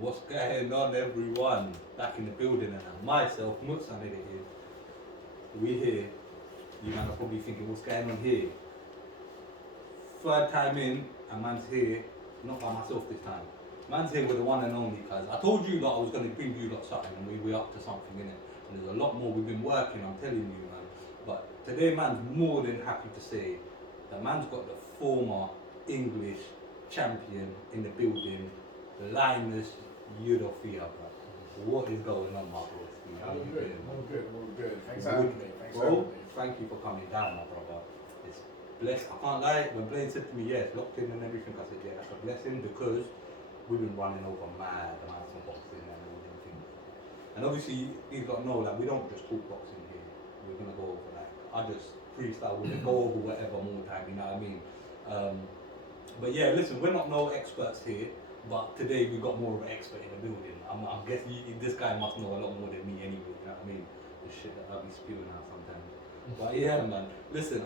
What's going on, everyone? Back in the building, and myself, Mutss Unedited. We here. You man are probably thinking, what's going on here? Third time in, and man's here. Not by myself this time. Man's here with the one and only, cuz I told you that I was going to bring you lot something, and we're up to something, innit? And there's a lot more. We've been working, I'm telling you, man. But today, man's more than happy to say that man's got the former English champion in the building, Linus Udofia, bro. What is going on, my bro? I'm good. Thanks for having me. Thank you for coming down, my brother. It's blessed. I can't lie, when Blaine said to me, yeah, it's locked in and everything, I said, yeah, that's a blessing because we've been running over mad amounts of boxing and all them things. And obviously, you've got to know that we don't just talk boxing here. We're going to go over like, I just freestyle, we're going to go over whatever more time, you know what I mean? But yeah, listen, we're not no experts here, but today we've got more of an expert in the building. I'm guessing this guy must know a lot more than me anyway, you know what I mean? The shit that I'll be spewing out sometimes. But yeah, man, listen,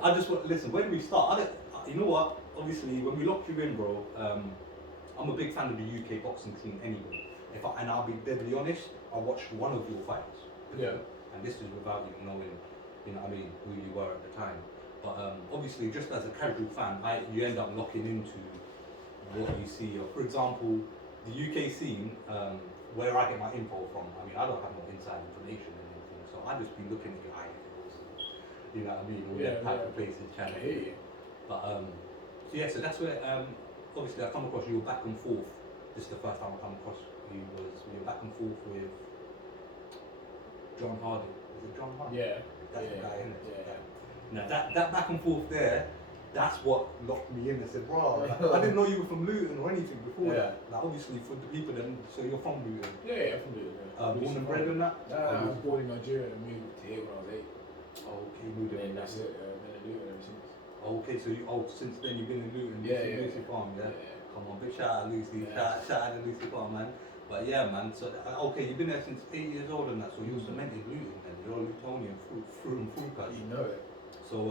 when we start, you know what, obviously, when we locked you in, bro, I'm a big fan of the UK boxing scene anyway. And I'll be deadly honest, I watched one of your fights. Yeah. And this is without you knowing, you know what I mean, who you were at the time. But obviously, just as a casual fan, you end up locking into what you see. For example, the UK scene, where I get my info from, I mean, I don't have no inside information and anything, so I just be looking at your IFLs, you know what I mean, all that type of places, channel. But so yeah, so that's where obviously I come across you back and forth. This is the first time I come across you were back and forth with John Hardy. Is it John Hardy? Yeah. That's the guy, isn't it? Yeah. Now that back and forth there, that's what locked me in and said, bro, I didn't know you were from Luton or anything before that. Like, obviously for the people that, so you're from Luton? Yeah, I'm from Luton. Yeah. Born and bred and that? No, I was born in Nigeria and moved here when I was 8. Okay, moved in. And that's it, been in Luton ever since. Okay, so since then you've been in Luton, Lucy Farm, yeah? Come on, big shout out Lucy, shout out to Lucy Farm, man. But yeah, man, so, okay, you've been there since 8 years old and that, so you're cemented Luton then, you're a Lutonian through and through, cuz. You know it. So,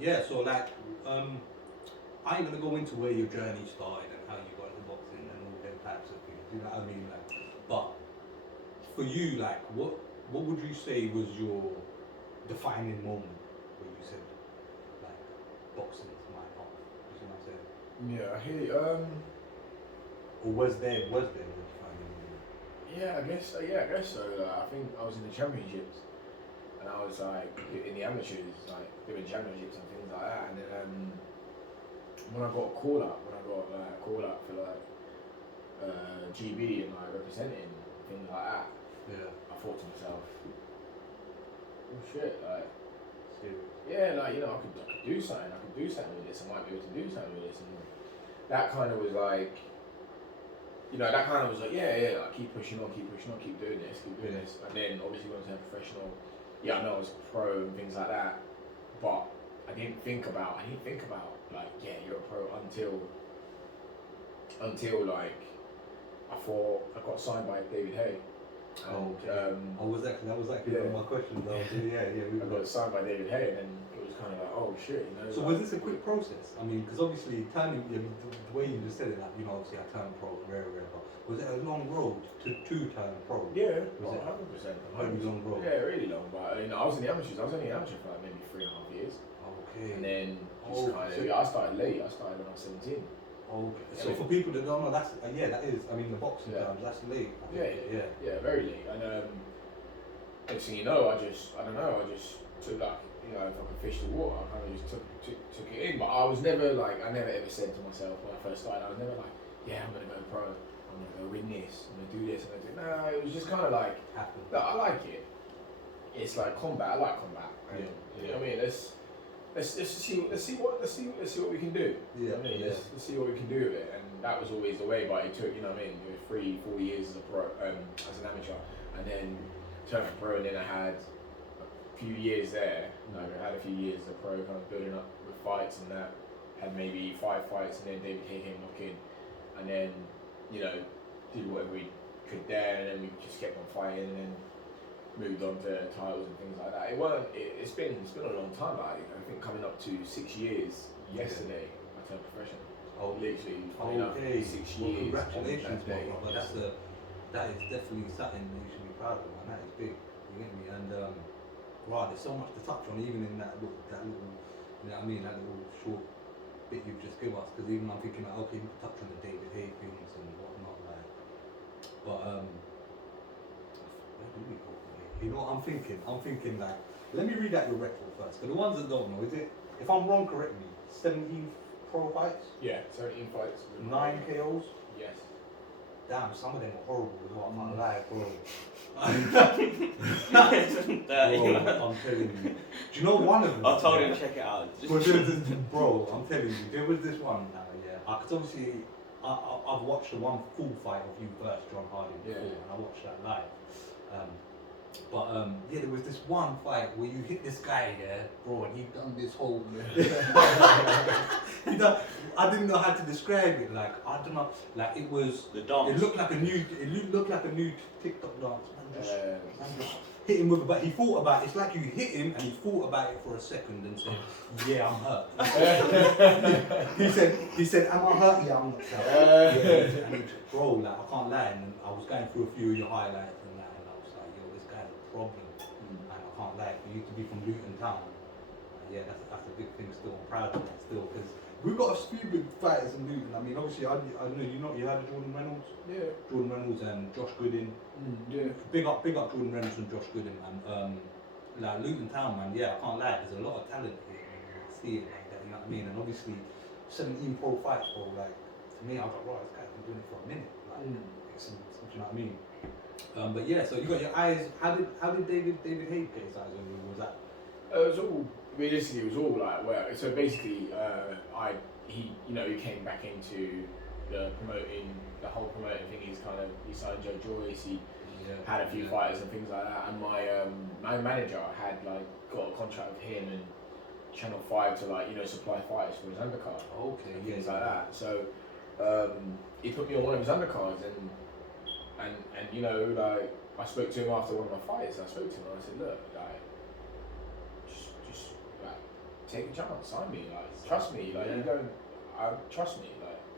yeah, so like, I ain't gonna go into where your journey started and how you got into boxing and all them types of things, you know what I mean? Like, but for you, like, what would you say was your defining moment where you said, like, boxing is my path? You see what I'm saying? Yeah, I hear you. Or was there a defining moment? Yeah, I guess so. I think I was in the championships, and I was like in the amateurs, like doing championships and things like that. And then when I got a call up for like GB and like representing things like that, I thought to myself, oh shit, like, yeah, like, you know, I could do something. I could do something with this. I might be able to do something with this, and that kind of was like. You know, that kind of was like, like, keep pushing on, keep doing this. And then obviously when I was professional, I know I was pro and things like that, but I didn't think about like, yeah, you're a pro until like, I thought I got signed by David Haye. And, that was actually one of my questions. I got signed by David Haye, and then it was kind of like, oh shit, you know. So was this a quick process? I mean, because obviously the way you just said it, like, you know, obviously I turned pro very, but was it a long road to turn pro? Yeah, was 100%. A very long road? Yeah, really long. But you know, I was in the amateurs. I was only an amateur for like maybe 3.5 years. Okay. And then I started late. I started when I was 17. Okay. So for people that don't know, that's that is. I mean, the boxing terms, that's late. Yeah, very late. And next thing you know, I just took, like, you know, if I could fish the water, I kind of just took it in. But I was never like, I never ever said to myself when I first started, I was never like, yeah, I'm gonna go pro, I'm gonna go win this, I'm gonna do this, I'm gonna do. No, it was just kind of like, look, I like it. It's like combat. I like combat. And, you know what I mean? Let's see what we can do. Let's see what we can do with it. And that was always the way. But it took, you know what I mean, 3-4 years as a pro, as an amateur, and then turned pro. And then I had a few years there. I had a few years as a pro, kind of building up with fights and that. Had maybe 5 fights, and then David Haye came knocking, and then, you know, did whatever we could there, and then we just kept on fighting, and then moved on to titles and things like that. It's been a long time. Like, I think coming up to 6 years yesterday, I turned professional. Oh, literally. Okay. 6 Well, years. congratulations, bro. That's that is definitely something that you should be proud of, man. That is big. You get me? And wow, there's so much to touch on, even in that little, you know what I mean, that little short bit you've just given us. Because even I'm thinking, like, okay, we could touch on the David Haye things and whatnot, like. But where do we go from here? You know what I'm thinking? I'm thinking like, let me read out your record first. Because the ones that don't know, is it? If I'm wrong, correct me. 17 pro fights. Yeah, 17 fights. 9 KOs. Yes. Damn, some of them were horrible as well. I can't lie, bro. Bro, I'm telling you. Do you know one of them? I told him to check it out. Bro, I'm telling you, there was this one now, yeah. Because obviously, I've watched the one full fight of you versus John Hardy before, and I watched that live. Yeah, there was this one fight where you hit this guy, yeah, bro, and he done this whole. I didn't know how to describe it. Like, I don't know, like it was. The dance. It looked like a new TikTok dance. Man just hit him with it, but he thought about it. It's like you hit him and he thought about it for a second and said, "Yeah, I'm hurt." he said, "Am I hurt? Yeah, I'm not hurt." And bro, like I can't lie, and I was going through a few of your highlights and that, and I was like, "Yo, this guy's a problem." And I can't lie, for you to be from Luton Town, yeah, that's a big thing. Still, I'm proud of that still, because we've got a few big fighters in Luton. I mean, obviously, I know you heard of Jordan Reynolds. Yeah. Jordan Reynolds and Josh Goodin. Yeah. Big up Jordan Reynolds and Josh Goodin, man. Like Luton Town, man. Yeah, I can't lie. There's a lot of talent here. I see it like that. You know what I mean? And obviously, 17 pro fights, bro. Like to me, I was like, right, this guy's been doing it for a minute. Like, do you know what I mean? But yeah, so you got your eyes. How did David Haye get his eyes on you? Was that? It was all realistically. It was all like so basically, he came back into the whole promoting thing. He signed Joe Joyce. He had a few fighters and things like that. And my manager had got a contract with him and Channel 5 to supply fighters for his undercard. Okay. And things like that. So he put me on one of his undercards and I spoke to him after one of my fights. I spoke to him and I said, look, just take a chance, sign me, trust me, you don't, trust me,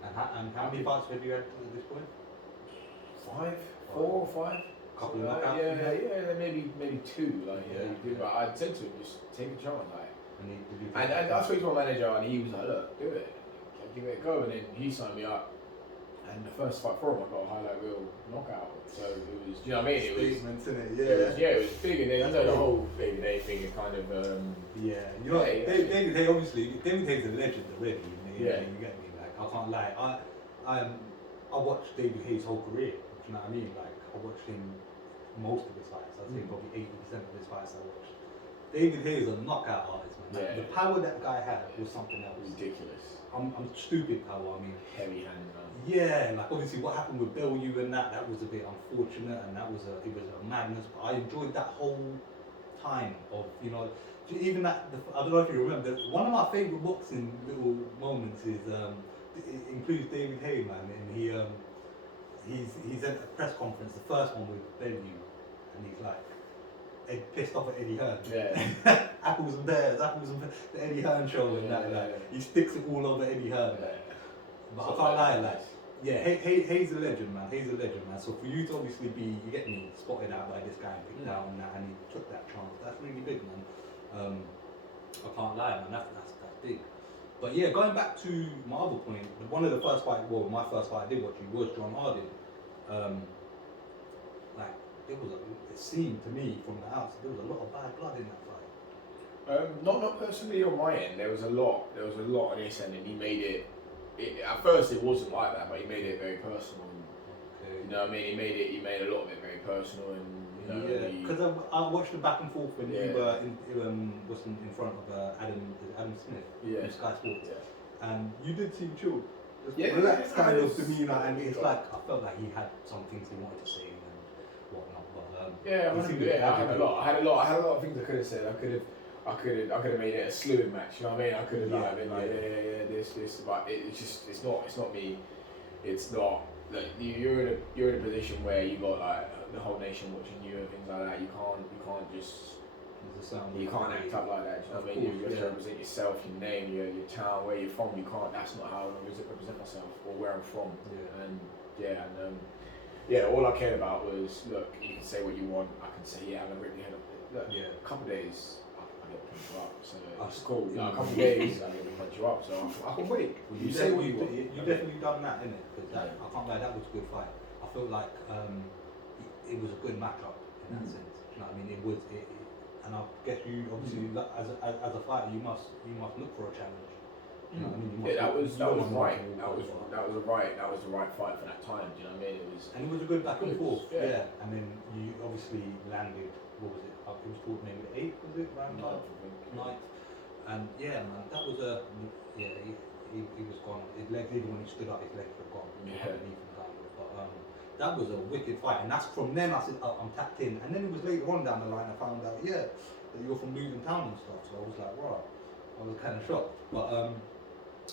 And how many fights have you had at this point? 4 or 5. Couple of knockouts. Yeah, maybe 2. But I said to him, just take a chance, And I spoke to my manager and he was like, look, do it, give it a go, and then he signed me up. And the first fight for him, I got a highlight reel knockout. So it was, you know what I mean? Statements, innit? It was big, and then the whole David Haye thing is kind of. David Haye, obviously, David Haye's a legend already. You get me? Like, I can't lie. I watched David Haye's whole career. Do you know what I mean? Like, I watched him most of his fights. I'd say probably 80% of his fights I watched. David Haye is a knockout artist, man. Like, the power that guy had was something else. Ridiculous. I'm stupid power. I mean, heavy hands, man. Yeah, like obviously what happened with Bellew and that was a bit unfortunate, and it was a madness. But I enjoyed that whole time of even that. I don't know if you remember. One of my favorite boxing little moments is it includes David Haye, man, and he's at a press conference, the first one with Bellew, and he's like. Pissed off at Eddie Hearn. Yeah. Apples and pears, the Eddie Hearn show and that. He sticks it all over Eddie Hearn. But I can't lie, Haye's a legend, man. So for you to obviously be, you get me, spotted out by this guy and picked out and that, and he took that chance. That's really big, man. I can't lie, man. That's big. But yeah, going back to my other point, one of the first fight, my first fight I did watch you was John Hardy. It seemed to me from the outside there was a lot of bad blood in that fight. Not personally on my end. There was a lot on his end, and he made it. At first, it wasn't like that, but he made it very personal. Okay. You know what I mean? He made a lot of it very personal, and because I watched the back and forth when you were in front of Adam Smith from Sky Sports, and you did seem chill. Relaxed kind of demeanour, and it's like I felt like he had some things he wanted to say. Whatnot, but I had a lot of things I could have said. I could have made it a slewing match. You know what I mean? I could have been like, this, but it's not me. It's not like you're in a position where you got the whole nation watching you and things like that. You can't just. You can't act up like that. Do you know what I mean? You have to represent yourself, your name, your town, where you're from. You can't. That's not how I represent myself or where I'm from. all I cared about was, look, you can say what you want. I can say, yeah, I'm gonna rip your head off. Look, Yeah. a couple of days, I get to punch you up. So That's it's cool. cool. Like, a couple of days, I get to punch you up. So I can wait. Well, You say what you want. You definitely done that, innit? Because I can't lie, that was a good fight. I felt like it was a good matchup in that sense. You know what I mean? It was, and I guess you obviously, like, as a fighter, you must look for a challenge. You know what I mean? That was right. That was the right fight for that time. Do you know what I mean? It was. And it was a good back and forth. Yeah. Yeah. And then you obviously landed. What was it? It was called maybe the 8th, was it? Round 9th. And yeah, man, that was a he was gone. His legs, even when he stood up, his legs were gone. Yeah. But that was a wicked fight, and that's from then I said, oh, I'm tapped in. And then it was later on down the line I found out, that you're from Luton Town and stuff. So I was like, right, I was kind of shocked. But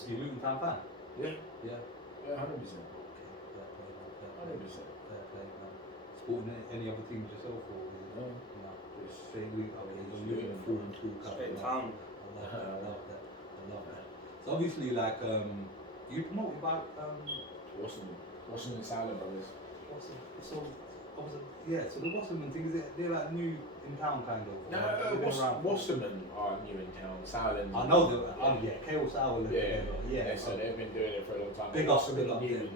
you're a Luton Town fan? Yeah. Yeah. Yeah, 100%. Okay, fair play, man. Fair play. 100%. Fair play, man. Supporting any other teams yourself, or is it? No. No. Just straight Luton. Okay, you're Luton through and through. Straight town. I love that. So obviously, like, you promoted by Wasserman and Sauerland brothers. so the Wasserman thing, is it, they're like new in town kind of? Wasserman are new in town. Sauerland. I know that. Kale Sauerland. Yeah. So they've been doing it for a long time. Big Wasserman up, are new yeah. in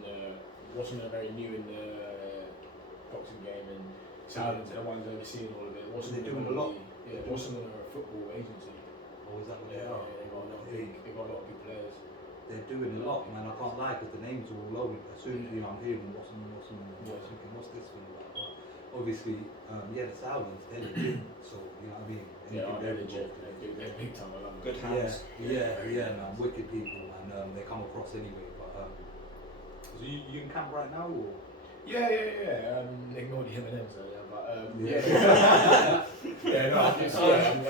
Wasserman are very new in the boxing game, and Sauerland's the ones overseeing all of it. Wasserman They're doing a lot. Yeah, Wasserman are a football agency. Or is that what they Yeah, are? they got a lot of big players. They're doing a lot, man. I can't lie, because the names are all over. As soon as I'm hearing Wasserman, thinking, what's this thing about? But obviously, the Sauerlands, they're legit. So you know what I mean? They're legit. They're big time. I love them. Good hands. Man. Wicked people, and they come across anyway. But so you in camp right now, or? Yeah. Ignore the M&M's earlier, but I'm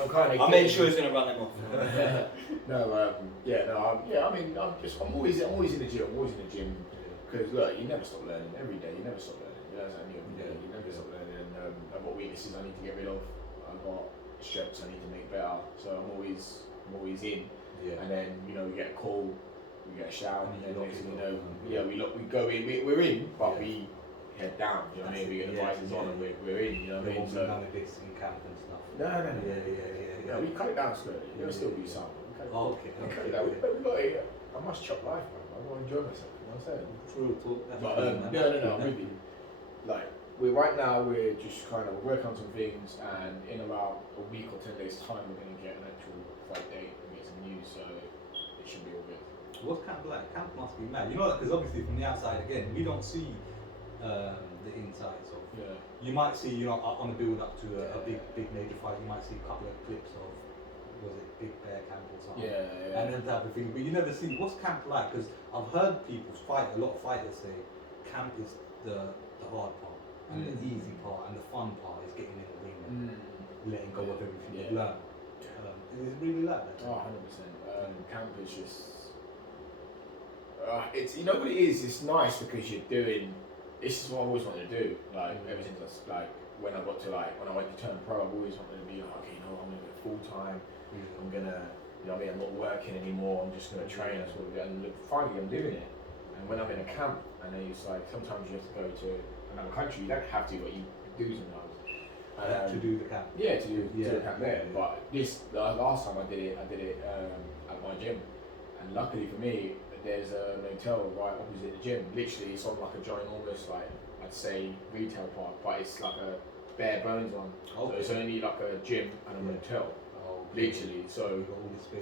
kind of. I made sure he's gonna run them off. I'm always in the gym. Because look, you never stop learning. Every day, you never stop learning. You know, that's only every day. You never stop learning. And I've got weaknesses I need to get rid of. I've got strengths I need to make better. So I'm always in. Yeah. And then we get a call, we get a shout, and then next thing you know, we go in. We're in, but we head down. Do you know what I mean? We get the visors on, and we're in. You know what I mean? So none of this in camp and stuff. no. Yeah. We cut it down slowly. There'll still be some. Okay. We cut it down. We got it. I must chop life, man. I want to enjoy myself. You know what I'm saying? True talk. But no. Really, like we're just kind of working on some things, and in about a week or 10 days' time, we're going to get an actual fight date and get some news. So it should be all good. What's camp like? Camp must be mad. You know, because obviously from the outside, again, we don't see the insides of. Yeah. You might see, on a build up to a big major fight, you might see a couple of clips of, was it Big Bear Camp or something? Yeah. And then type of thing, but you never see what's camp like. Because I've heard people a lot of fighters say, camp is the hard part, and the easy part, and the fun part is getting in the ring and letting go of everything you've learned. Is it really like that? Oh, 100%. Camp is just. It's what it is. It's nice because you're doing. This is what I always wanted to do. Like ever since when I went to turn pro, I've always wanted to be like, okay, I'm gonna go full time. I'm gonna, I'm not working anymore. I'm just gonna train. That's what I do. And finally, I'm doing it. And when I'm in a camp, and then it's like sometimes you have to go to another country. You don't have to, but you do sometimes. To do the camp. Yeah, to do the camp there. But the last time I did it at my gym, and luckily for me, there's an hotel right opposite the gym. Literally, it's on like a ginormous, I'd say, retail park, but it's like a bare bones one. So it's only like a gym and a hotel. Literally, so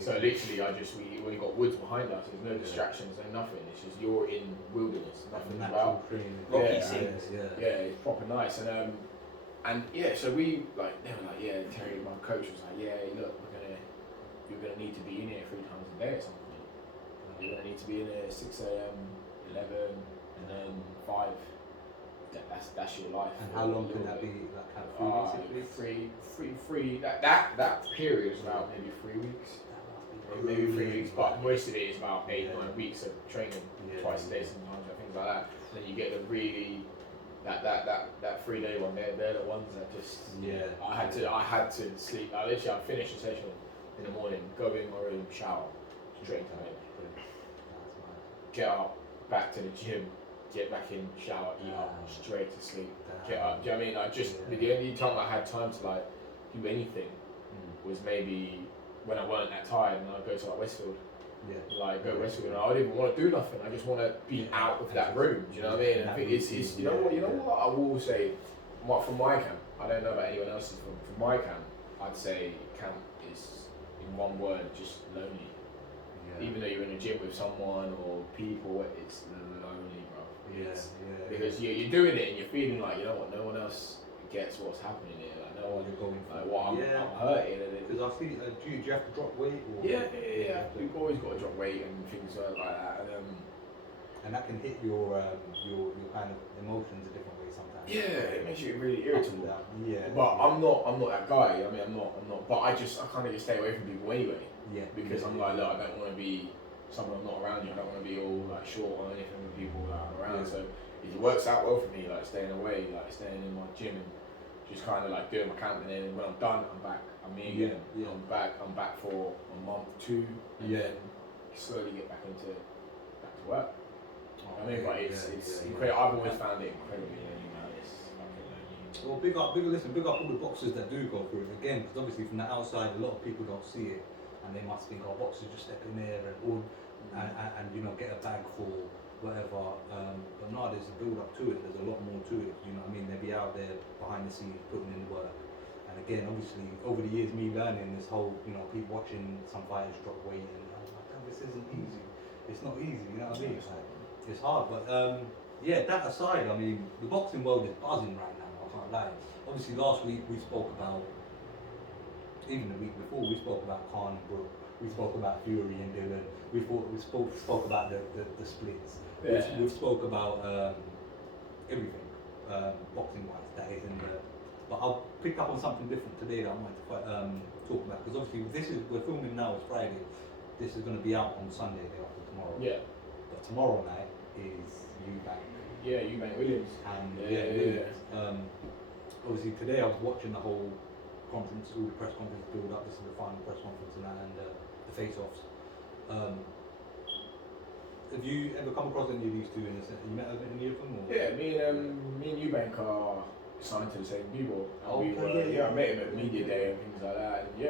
literally, we got woods behind us. There's no distractions, no nothing. It's just you're in wilderness, nothing about. Rocky scenes. It's proper nice, and so we they were like, Terry, my coach was like, look, you're gonna need to be in here 3 times a day or something. You're gonna need to be in there 6 a.m., 11, and then 5. That's your life. And how long can that be? Like kind of 3 weeks? Free. That period is about maybe 3 weeks. Maybe 3 weeks, but most of it is about 8-9 weeks of training, twice a day sometimes, and things like that. Then you get the really that 3-day one. They're the ones that just. I had to sleep. I finished the session in the morning, go in my room, shower, straight to bed. Get up, back to the gym, get back in, shower, eat up, straight to sleep, Damn. get up. Do you know what I mean? Like just Yeah. the only time I had time to like do anything was maybe when I weren't that tired and I'd go to like Westfield. Yeah. Like go to Westfield and I don't even want to do nothing. I just want to be out of that room. Do you know what I mean? And I think it's you know what I will say from my camp. I don't know about anyone else's. From my camp, I'd say camp is in one word just lonely. Yeah. Even though you're in a gym with someone or people, it's lonely, bro. It's, because you're doing it and you're feeling like, you know what, no one else gets what's happening here. Like no one, You're going like what I'm hurting. And because I see, do you have to drop weight? Or yeah. We've always got to drop weight and things like that. And that can hit your kind of emotions a different way sometimes. Yeah, it makes you really irritable. Yeah. But I'm not that guy. I mean, I'm not. But I kind of just stay away from people anyway. Yeah. Because I'm like, look, I don't want to be someone I'm not around you. I don't want to be all like short or anything with people that I'm around. Yeah. So it works out well for me, like staying away, like staying in my gym and just kind of like doing my camp. And then when I'm done, I'm back. I'm me again. Yeah. I'm back for a month, 2, and then slowly get back to work. I mean, but it's incredible. I've always found it incredibly lonely, man. It's fucking lonely. Well, big up all the boxers that do go through it again, because obviously from the outside, a lot of people don't see it, and they must think, oh, boxers just step in there and you know get a bag for whatever. But no, there's a build up to it. There's a lot more to it. You know what I mean? They be out there behind the scenes putting in the work. And again, obviously, over the years, me learning this whole, you know, people watching some fighters drop weight, and I'm like, oh, this isn't easy. It's not easy. You know what I mean? It's hard, but that aside, I mean, the boxing world is buzzing right now, I can't lie. Obviously, last week we spoke about, even the week before, we spoke about Khan and Brook, we spoke about Fury and Dylan, we spoke about the splits, we spoke about everything, boxing-wise, that is in the, but I'll pick up on something different today that I wanted to talk about, because obviously we're filming now, it's Friday, this is going to be out on Sunday, day after tomorrow. Yeah. But tomorrow night is Eubank. Yeah, Eubank Williams. And Williams. Obviously today I was watching the whole conference, all the press conference build up. This is the final press conference and that, and the face-offs. Have you ever come across any of these two in the sense? You met any of them? Or? Yeah, me and Eubank are signed to the same people. Oh, I met him at media day and things like that. And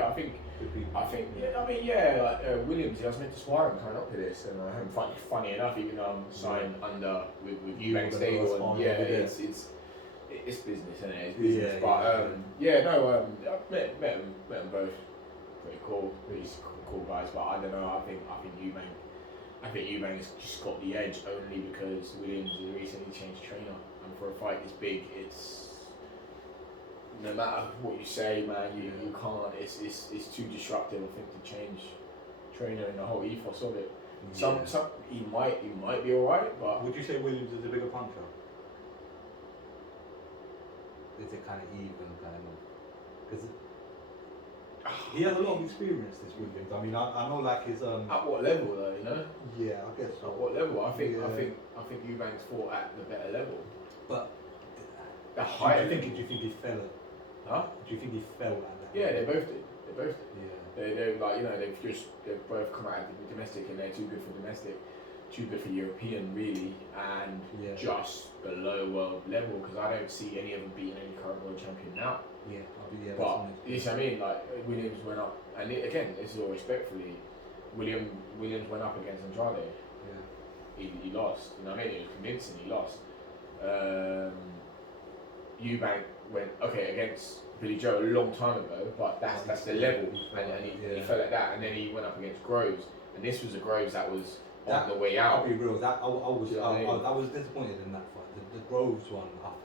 I think Williams, I was meant to Sauerland coming up to this, and I haven't funny enough, even though I'm signed under with Eubank stable, and it's business, isn't it? It's business. I've met them both. Pretty cool, really cool guys. But I don't know. I think Eubank has just got the edge only because Williams has recently changed trainer, and for a fight this big, it's. No matter what you say, man, you can't. It's too disruptive, I think, to change trainer and the whole ethos of it. Some he might be alright, but would you say Williams is a bigger puncher? Is it kind of even, kind of? Because he has a lot of experience, this Williams. I mean, I know like his at what level though, you know? Yeah, I guess so. At what level? I think Eubank's fought at the better level. But the higher. Do you think he fell? Huh? Do you think he fell at that? Yeah, they both did. Yeah. They're like, you know, they've both come out of the domestic, and they're too good for domestic, too good for European really, and just below world level, because I don't see any of them beating any current world champion now. But you see what I mean? Like Williams went up, and again, this is all respectfully, Williams went up against Andrade. Yeah. He lost. You know what I mean? It was convincing. He lost. Eubank went against Billy Joe a long time ago, but that's the level, and he felt like that, and then he went up against Groves, and this was a Groves that was on the way out. I'll be real. I was disappointed in that fight. The Groves one, I thought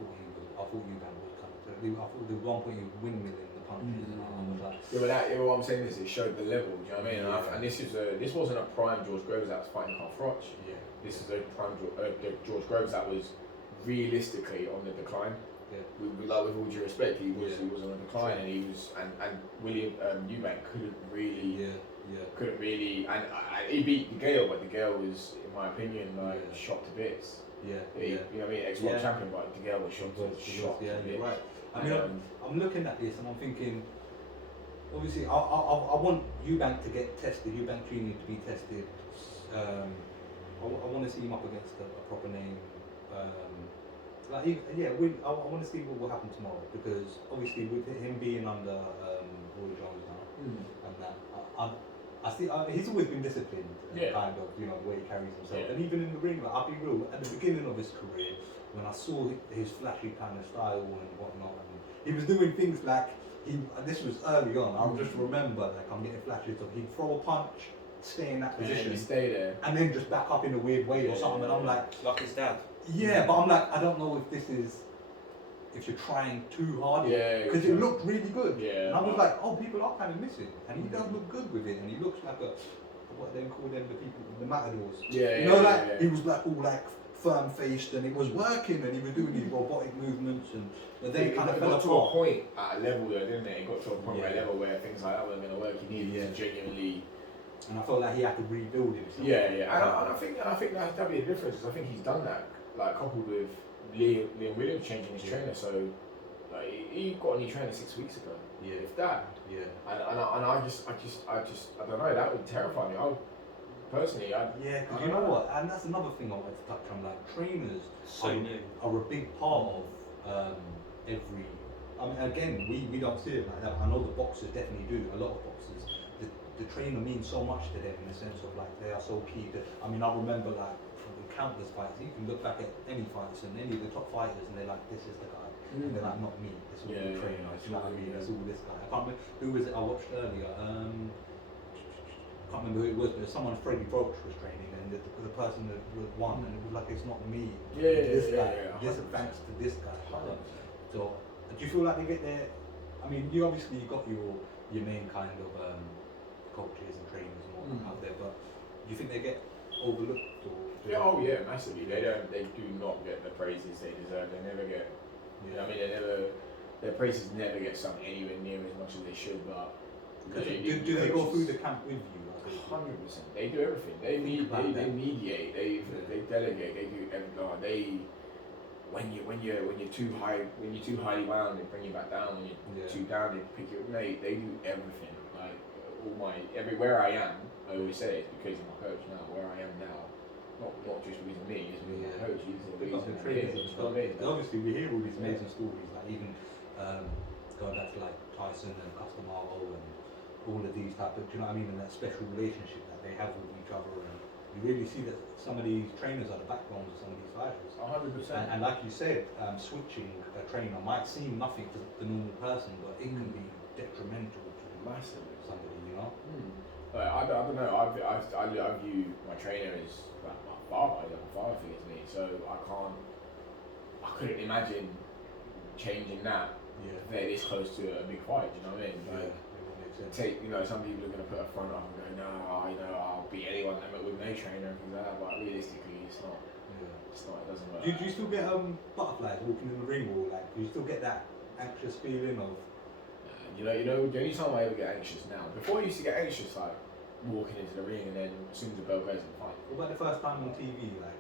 Eubank was coming. I thought there was one point he was windmilling the punches, and I was like, what I'm saying is it showed the level. Do you know what I mean? And this wasn't a prime George Groves that was fighting Carl Froch. Yeah. This is a prime George Groves that was realistically on the decline. Yeah. With all due respect, he was on a decline, and he was, and William Eubank couldn't really, and he beat De Gale, but De Gale was, in my opinion, shot to bits. You know what I mean? Ex-world champion, but De Gale was shot to bits. Right. I mean, I'm looking at this and I'm thinking, obviously, I want Eubank to get tested. Eubank Jr. to be tested I want to see him up against a proper name. I want to see what will happen tomorrow, because obviously with him being under Roy Jones now, and that I see he's always been disciplined, kind of, you know, the way he carries himself, and even in the ring. Like, I'll be real, at the beginning of his career, when I saw his flashy kind of style and whatnot, and he was doing things like this was early on. I just remember, like, I'm getting flashes of he'd throw a punch, stay in that position, stay there, and then just back up in a weird way or something. And I'm like his dad. Yeah, but I'm like, I don't know if this is, if you're trying too hard, because it looked really good. Yeah, and I was like, oh, people are kind of missing, and he does look good with it, and he looks like what they call them, the people, the matadors. He was like all like firm faced, and it was working, and he was doing these robotic movements, and then kind of fell got to apart. a point at a level though, didn't it? It got to a point at a level where things like that weren't going to work. He needed to genuinely. And I felt like he had to rebuild himself. And I think that'd be the difference. I think he's done that, like coupled with Liam Williams changing his trainer. So like, he got a new trainer 6 weeks ago. Yeah. If that. Yeah. And I just I don't know. That would terrify me. Personally, because you know what, and that's another thing I wanted to touch on. Like, trainers are a big part of every. I mean, again, we don't see it like that. I know the boxers definitely do. A lot of boxers, the trainer means so much to them in the sense of like they are so key. I mean, I remember like from countless fights. You can look back at any fights and any of the top fighters, and they're like, "This is the guy." And they're like, "Not me. It's all the trainer." You know what I mean? It's all this guy. I can't remember who was it I watched earlier. Can't remember who it was, but someone Freddie Roach was training, and the person that won, and it was like, it's not me. This guy. This thanks to this guy. So, do you feel like they get there? I mean, you obviously got your main kind of coaches and trainers and all that out there, but do you think they get overlooked or? Massively. They do not get the praises they deserve. They never get. You know, I mean, their praises never get sung anywhere near as much as they should. But do they go through the camp with you? 100%. They do everything. They mediate. They delegate. They do everything. When you're too highly wound, they bring you back down. When you're too down, they pick you up. They do everything. Like everywhere I am, I always say it's because of my coach now. Where I am now, not just because of me, it's because of my coach. He's the reason I'm here. Obviously, we hear all these amazing stories. Like even going back to like Tyson and Customaro and all of these type of, do you know what I mean? And that special relationship that they have with each other, and you really see that some of these trainers are the backbones of some of these fighters. 100%. And like you said, switching a trainer might seem nothing to the normal person, but it can be detrimental to somebody, you know. I don't know. I view my trainer as like my father. He's like a father figure to me. So I couldn't imagine changing that. They're this close to a big fight. Do you know what I mean? Like, some people are going to put a front up and go, no, I'll beat anyone with no trainer and things like that, but realistically it's not. It's not, it doesn't work. Do you still get butterflies walking in the ring, or like, do you still get that anxious feeling of? You know, the only time I ever get anxious now, before I used to get anxious like walking into the ring and then as soon as the bell goes in the fight. What about the first time on TV, like?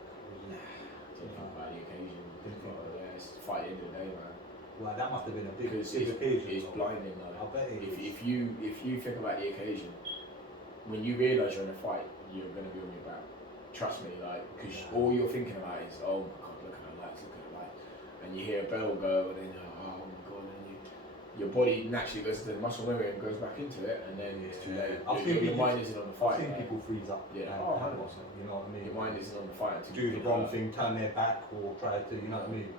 Didn't think about the occasion. It's a fight at the end of the day, man. Well, that must have been a big occasion. It's blinding, though. I bet it is. If you think about the occasion, when you realise you're in a fight, you're going to be on your back. Trust me, like, because all you're thinking about is, oh my god, look at the lights, and you hear a bell go, and then you're like, oh my god, and your body naturally goes to the muscle memory and goes back into it, and then it's too late. Your mind isn't on the fight. I've seen people freeze up. Yeah, 100%. You know what I mean? Your mind isn't on the fight. Do the wrong thing, turn their back, or try to, you know what I mean?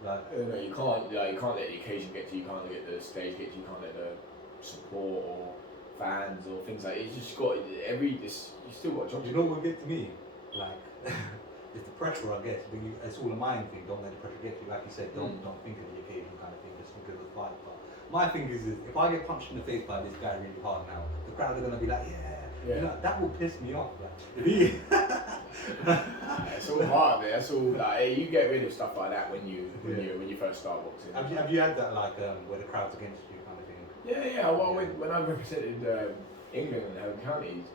Like, no, you can't let the occasion get to you. You can't let the stage get to you. You can't let the support or fans or things like that. You just got you still got a job. You know what will get to me? Like, it's the pressure, I guess. But it's all a mind thing. Don't let the pressure get to you. Like you said, don't think of the occasion kind of thing. Just think of the fight. But my thing is if I get punched in the face by this guy really hard now, the crowd are gonna be like, you know, that will piss me off. Like, it's all hard, man. That's all. Like, you get rid of stuff like that when you first start boxing. Have you had that like where the crowd's against you kind of thing? Yeah. Well, when I represented England and home counties,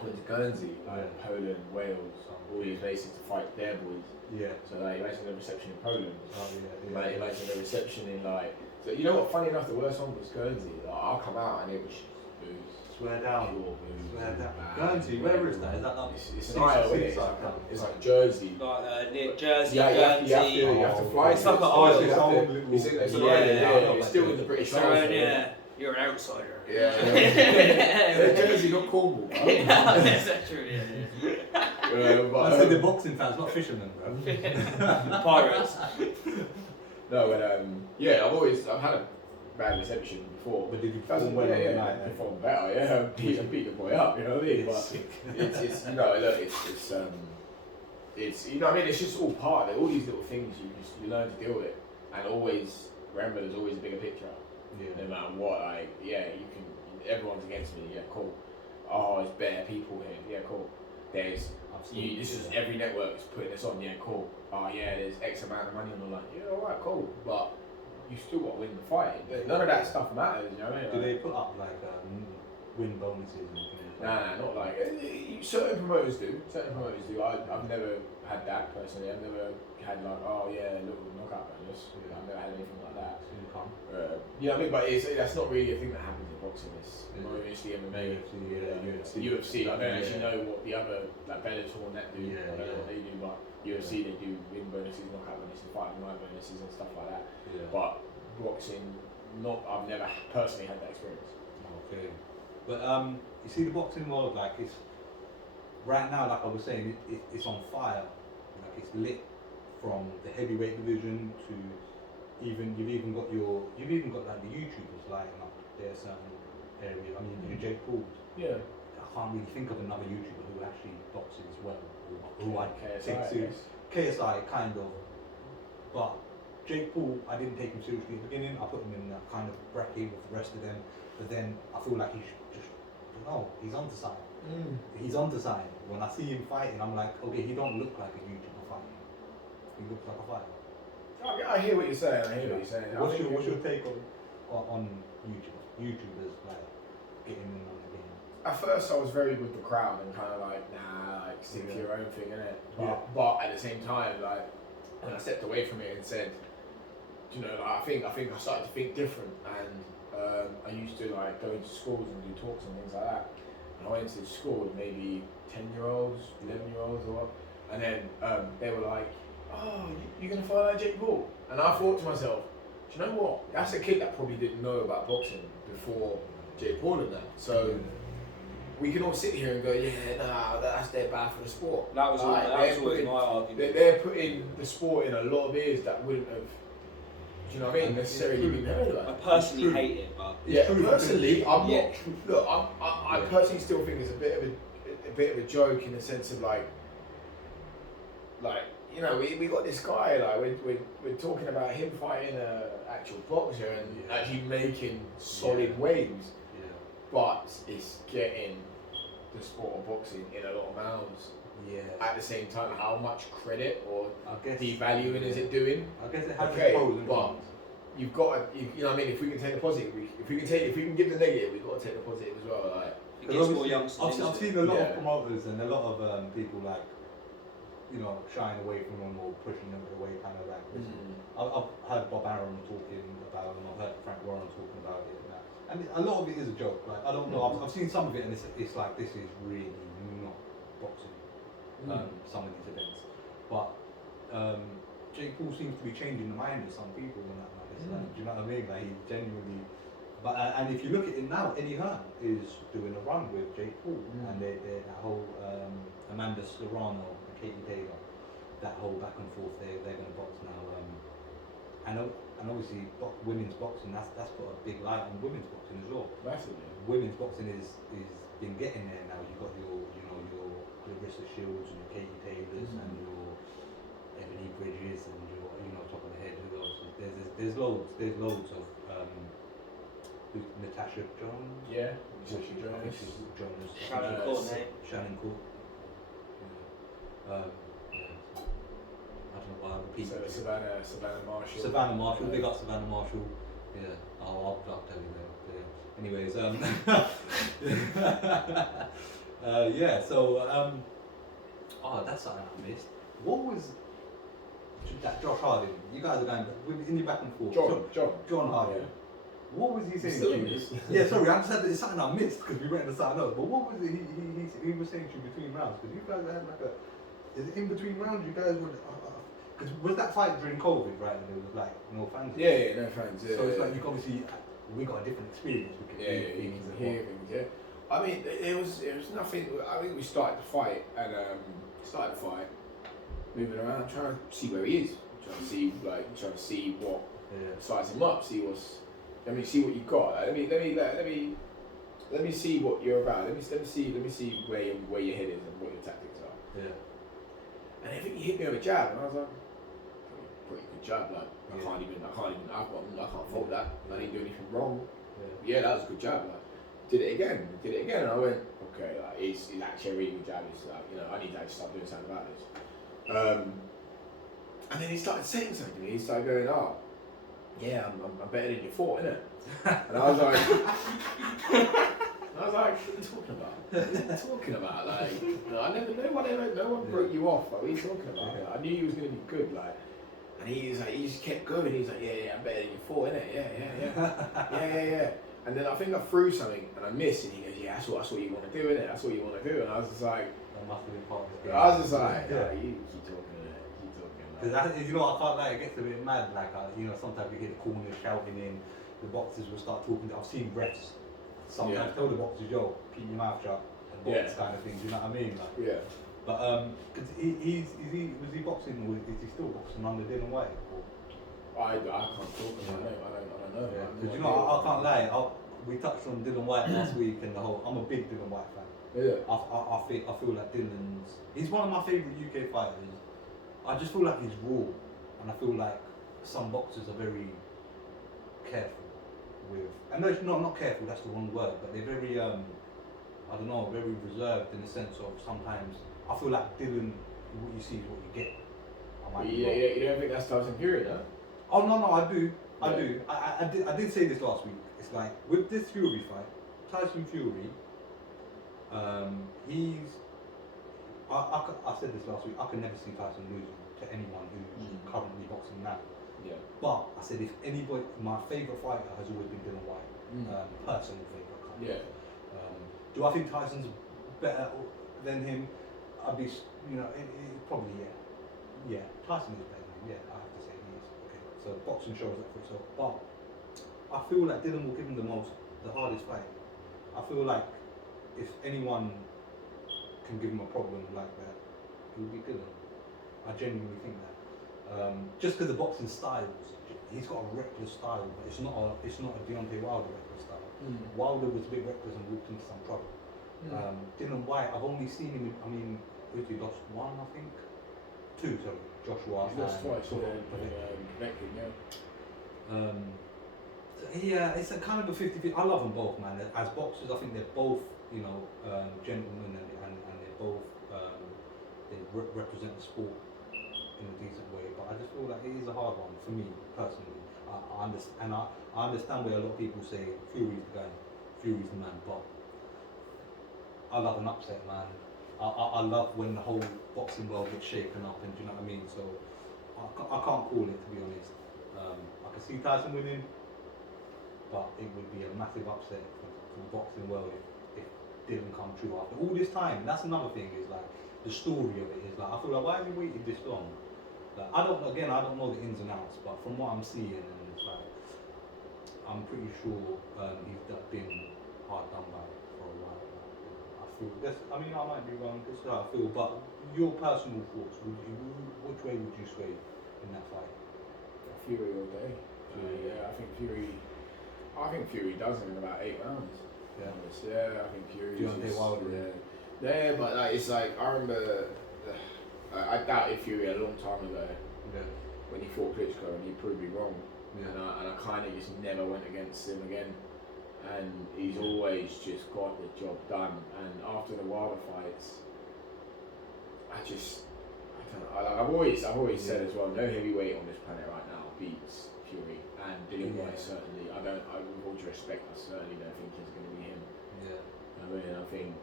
I went to Guernsey, Poland, Wales, all these places to fight their boys. Yeah. So like, imagine the reception in Poland. Oh yeah. Imagine the reception in like. So you know what? Funny enough, the worst one was Guernsey. Like, I'll come out and it was Booze. Swear down. Pure booze. Swear down. Man. Guernsey, where is that? Is that like It's an isle, isn't it? It's like Jersey. Like near Jersey, Yeah, Guernsey. you have to fly. It's like an to it. island. It's an Yeah, island, yeah, It's still in the British So, Isles. yeah, you're an outsider. Yeah. Jersey, not Cornwall. Bro. That's true, yeah. I said the boxing fans, not fishermen, bro. Pirates. No, but I've had a bad reception before. But did you That's perform well on the night? perform better, yeah. Beat the boy up, you know what I mean? But it's you know, look, it's you know what I mean. It's just all part of it. All these little things you learn to deal with, and always remember there's always a bigger picture. Yeah. No matter what, like you can. Everyone's against me, yeah, cool. Oh, there's better people here, yeah, cool. There's this is every network is putting this on, yeah, cool. Oh yeah, there's X amount of money on the line, yeah, alright, cool. But you still got to win the fight. None of that stuff matters, you know what I mean? Do they put up like win bonuses and things? Nah, not like certain promoters do. I've never had that personally. I've never had like, oh yeah, little knockout bonus. I've never had anything like that. You know what I mean? But that's not really a thing that happens in boxing. It's mostly MMA, UFC. I don't actually know what the other like Bellator and that do. I don't know what they do, but UFC they do win bonuses, knockout bonuses, fight night bonuses and stuff like that. Yeah. But boxing, I've never personally had that experience. Okay. But you see the boxing world, like it's right now, like I was saying, it's on fire. Like it's lit from the heavyweight division to you've even got like the YouTubers lighting up their certain area. I mean, your Jake Pauls. Yeah. I can't really think of another YouTuber who actually boxes as well. Who I KSI, take serious. KSI kind of, but Jake Paul, I didn't take him seriously at the beginning. I put him in that kind of bracket with the rest of them. But then I feel like he's onto something. He's onto something. When I see him fighting, I'm like, okay, he don't look like a YouTuber fighting. He looks like a fighter. I hear what you're saying. What's your take on YouTubers like getting in on the game? At first, I was very with the crowd and kind of like, nah, like stick to your own thing, innit? But at the same time, like when I stepped away from it and said, you know, like, I think I started to think different, and I used to like go into schools and do talks and things like that. And I went into school with maybe 10-year-olds, 11-year-olds, or what, and then they were like, oh, you're gonna fight like Jake Paul? And I thought to myself, do you know what? That's a kid that probably didn't know about boxing before Jake Paul and that. So we can all sit here and go, yeah, nah, that's their bad for the sport. That was always my argument. They're putting the sport in a lot of ears that wouldn't have, do you know what I mean, necessarily been heard about. I personally hate it, but personally, I'm not. Look, I personally still think it's a bit of a joke in the sense of like you know, we got this guy, like we're talking about him fighting an actual boxer and actually making solid waves, but it's getting the sport of boxing in a lot of mouths. Yeah. At the same time, how much credit or devaluing is it doing? I guess it has pros and cons. You've got to, you know what I mean. If we can take the positive, if we can give the negative, we've got to take the positive as well. Like, it gets more youngsters. I've seen a lot of promoters and a lot of people like, you know, shying away from them or pushing them away, kind of like. I've heard Bob Arum talking about it, and I've heard Frank Warren talking about it, and a lot of it is a joke. Like I don't know, I've seen some of it, and it's like this is really not boxing. Some of these events, but Jake Paul seems to be changing the mind of some people and that. Like, do you know what I mean? Like he genuinely. But and if you look at it now, Eddie Hearn is doing a run with Jake Paul, and they're that whole Amanda Serrano. Katie Taylor, that whole back and forth, they're going to box now, and obviously women's boxing, that's put a big light on women's boxing as well. Massively. Women's boxing is been getting there now. You've got your Clarissa Shields and your Katie Taylors and your Ebony Bridges and your top of the head. Who else? There's loads of Natasha Jones. Yeah, Natasha Jones. Shannon Court, mate. Shannon Court. I don't know why I repeat it. Savannah Marshall. Savannah Marshall, big up Savannah Marshall. Yeah, I'll tell you later. Anyways, that's something I missed. What was that Josh Harding? You guys are going in your back and forth. John Harding. What was he saying? Still to you? is. Yeah, sorry, I just had it's something I missed because we went to something else. But what was it he was saying to you between rounds? Because you guys had like a, is it in between rounds? You guys were, because was that fight during COVID, right? And there was like no fans. Yeah, no fans. Yeah, So it's like you obviously we got a different experience. We could you can hear things. Yeah, I mean, it was nothing. I think we started the fight and moving around, trying to see where he is, trying to see what size him up, see what's. Let me see what you got. Let me see what you're about. Let me see where your head is and what your tactics are. Yeah. And I think he hit me with a jab, and I was like, pretty good jab. Like I can't fault that. I didn't do anything wrong. Yeah, that was a good jab. Like did it again, and I went, okay, like it's actually a really good jab. It's like, I need to actually start doing something about this. And then he started saying something to me. He started going, oh. Yeah, I'm better than you thought, innit? And I was like, what are you talking about? What are you talking about? Like, no one broke you off. Like, what are you talking about? Like, I knew you was gonna be good. Like, and he just kept going. He's like, yeah, I'm better than you thought, innit? Yeah. And then I think I threw something and I missed, and he goes, yeah, that's what you want to do, innit? That's what you want to do. And I was just like, that must have been part of his game. I was just like, yeah, you keep talking. Because I can't lie, it gets a bit mad. Like, sometimes you get the corners shouting in, the boxers will start talking. I've seen refs sometimes tell the boxers, yo, keep your mouth shut, and box kind of thing. Do you know what I mean? Like, yeah. But cause was he boxing or is he still boxing under Dylan White? Or? I can't talk about it. I don't know. Yeah. Because I can't lie. We touched on Dylan White last week and the whole. I'm a big Dylan White fan. Yeah. I feel like he's one of my favourite UK fighters. I just feel like he's raw, and I feel like some boxers are very careful with, and no, not careful, that's the wrong word, but they're very, very reserved in the sense of sometimes, I feel like Dylan, what you see is what you get. You don't think that's Tyson Fury, no? Oh no, I do. I did say this last week. It's like, with this Fury fight, Tyson Fury, I said this last week, I can never see Tyson losing to anyone who's currently boxing now. Yeah. But I said if anybody, my favourite fighter has always been Dylan White, personal favourite. Yeah. Do I think Tyson's better than him? I'd be, probably yeah. Tyson is better than him, yeah, I have to say he is. Okay. So boxing shows that for itself. But I feel like Dylan will give him the hardest fight. I feel like if anyone can give him a problem like that, it would be Dylan. I genuinely think that. Just because the boxing styles, he's got a reckless style, but it's not a Deontay Wilder reckless style. Wilder was a bit reckless and walked into some trouble. Dylan White, I've only seen him. I mean, he lost one, I think. Two, sorry, Joshua. He's lost twice. Yeah, it's a kind of a 50-50. I love them both, man. As boxers, I think they're both, gentlemen, and they're both they represent the sport in a decent way. But I just feel like it is a hard one for me personally. I understand where a lot of people say Fury's the guy, Fury's the man, but I love an upset, man. I love when the whole boxing world gets shaken up, and do you know what I mean? So I can't call it, to be honest. I can see Tyson winning, but it would be a massive upset for the boxing world if it didn't come true after all this time. That's another thing, is like the story of it is like, I feel like, why have you waited this long? Like, I don't know the ins and outs, but from what I'm seeing, and it's like, I'm pretty sure he's been hard done by for a while. I feel I might be wrong, this is how I feel, but your personal thoughts, which way would you sway in that fight? Fury all day. I think Fury does it in about 8 rounds. Yeah, I think Fury. Deontay Wilder. Yeah, but it's like, I remember, I doubted Fury a long time ago. Yeah. When he fought Klitschko, and he proved me wrong. Yeah. And I kind of just never went against him again. And he's always just got the job done. And after the Wilder fights, I don't know. I've always said as well, no heavyweight on this planet right now beats Fury, and Dylan White certainly. With all due respect, I certainly don't think he's going to be him. Yeah. I think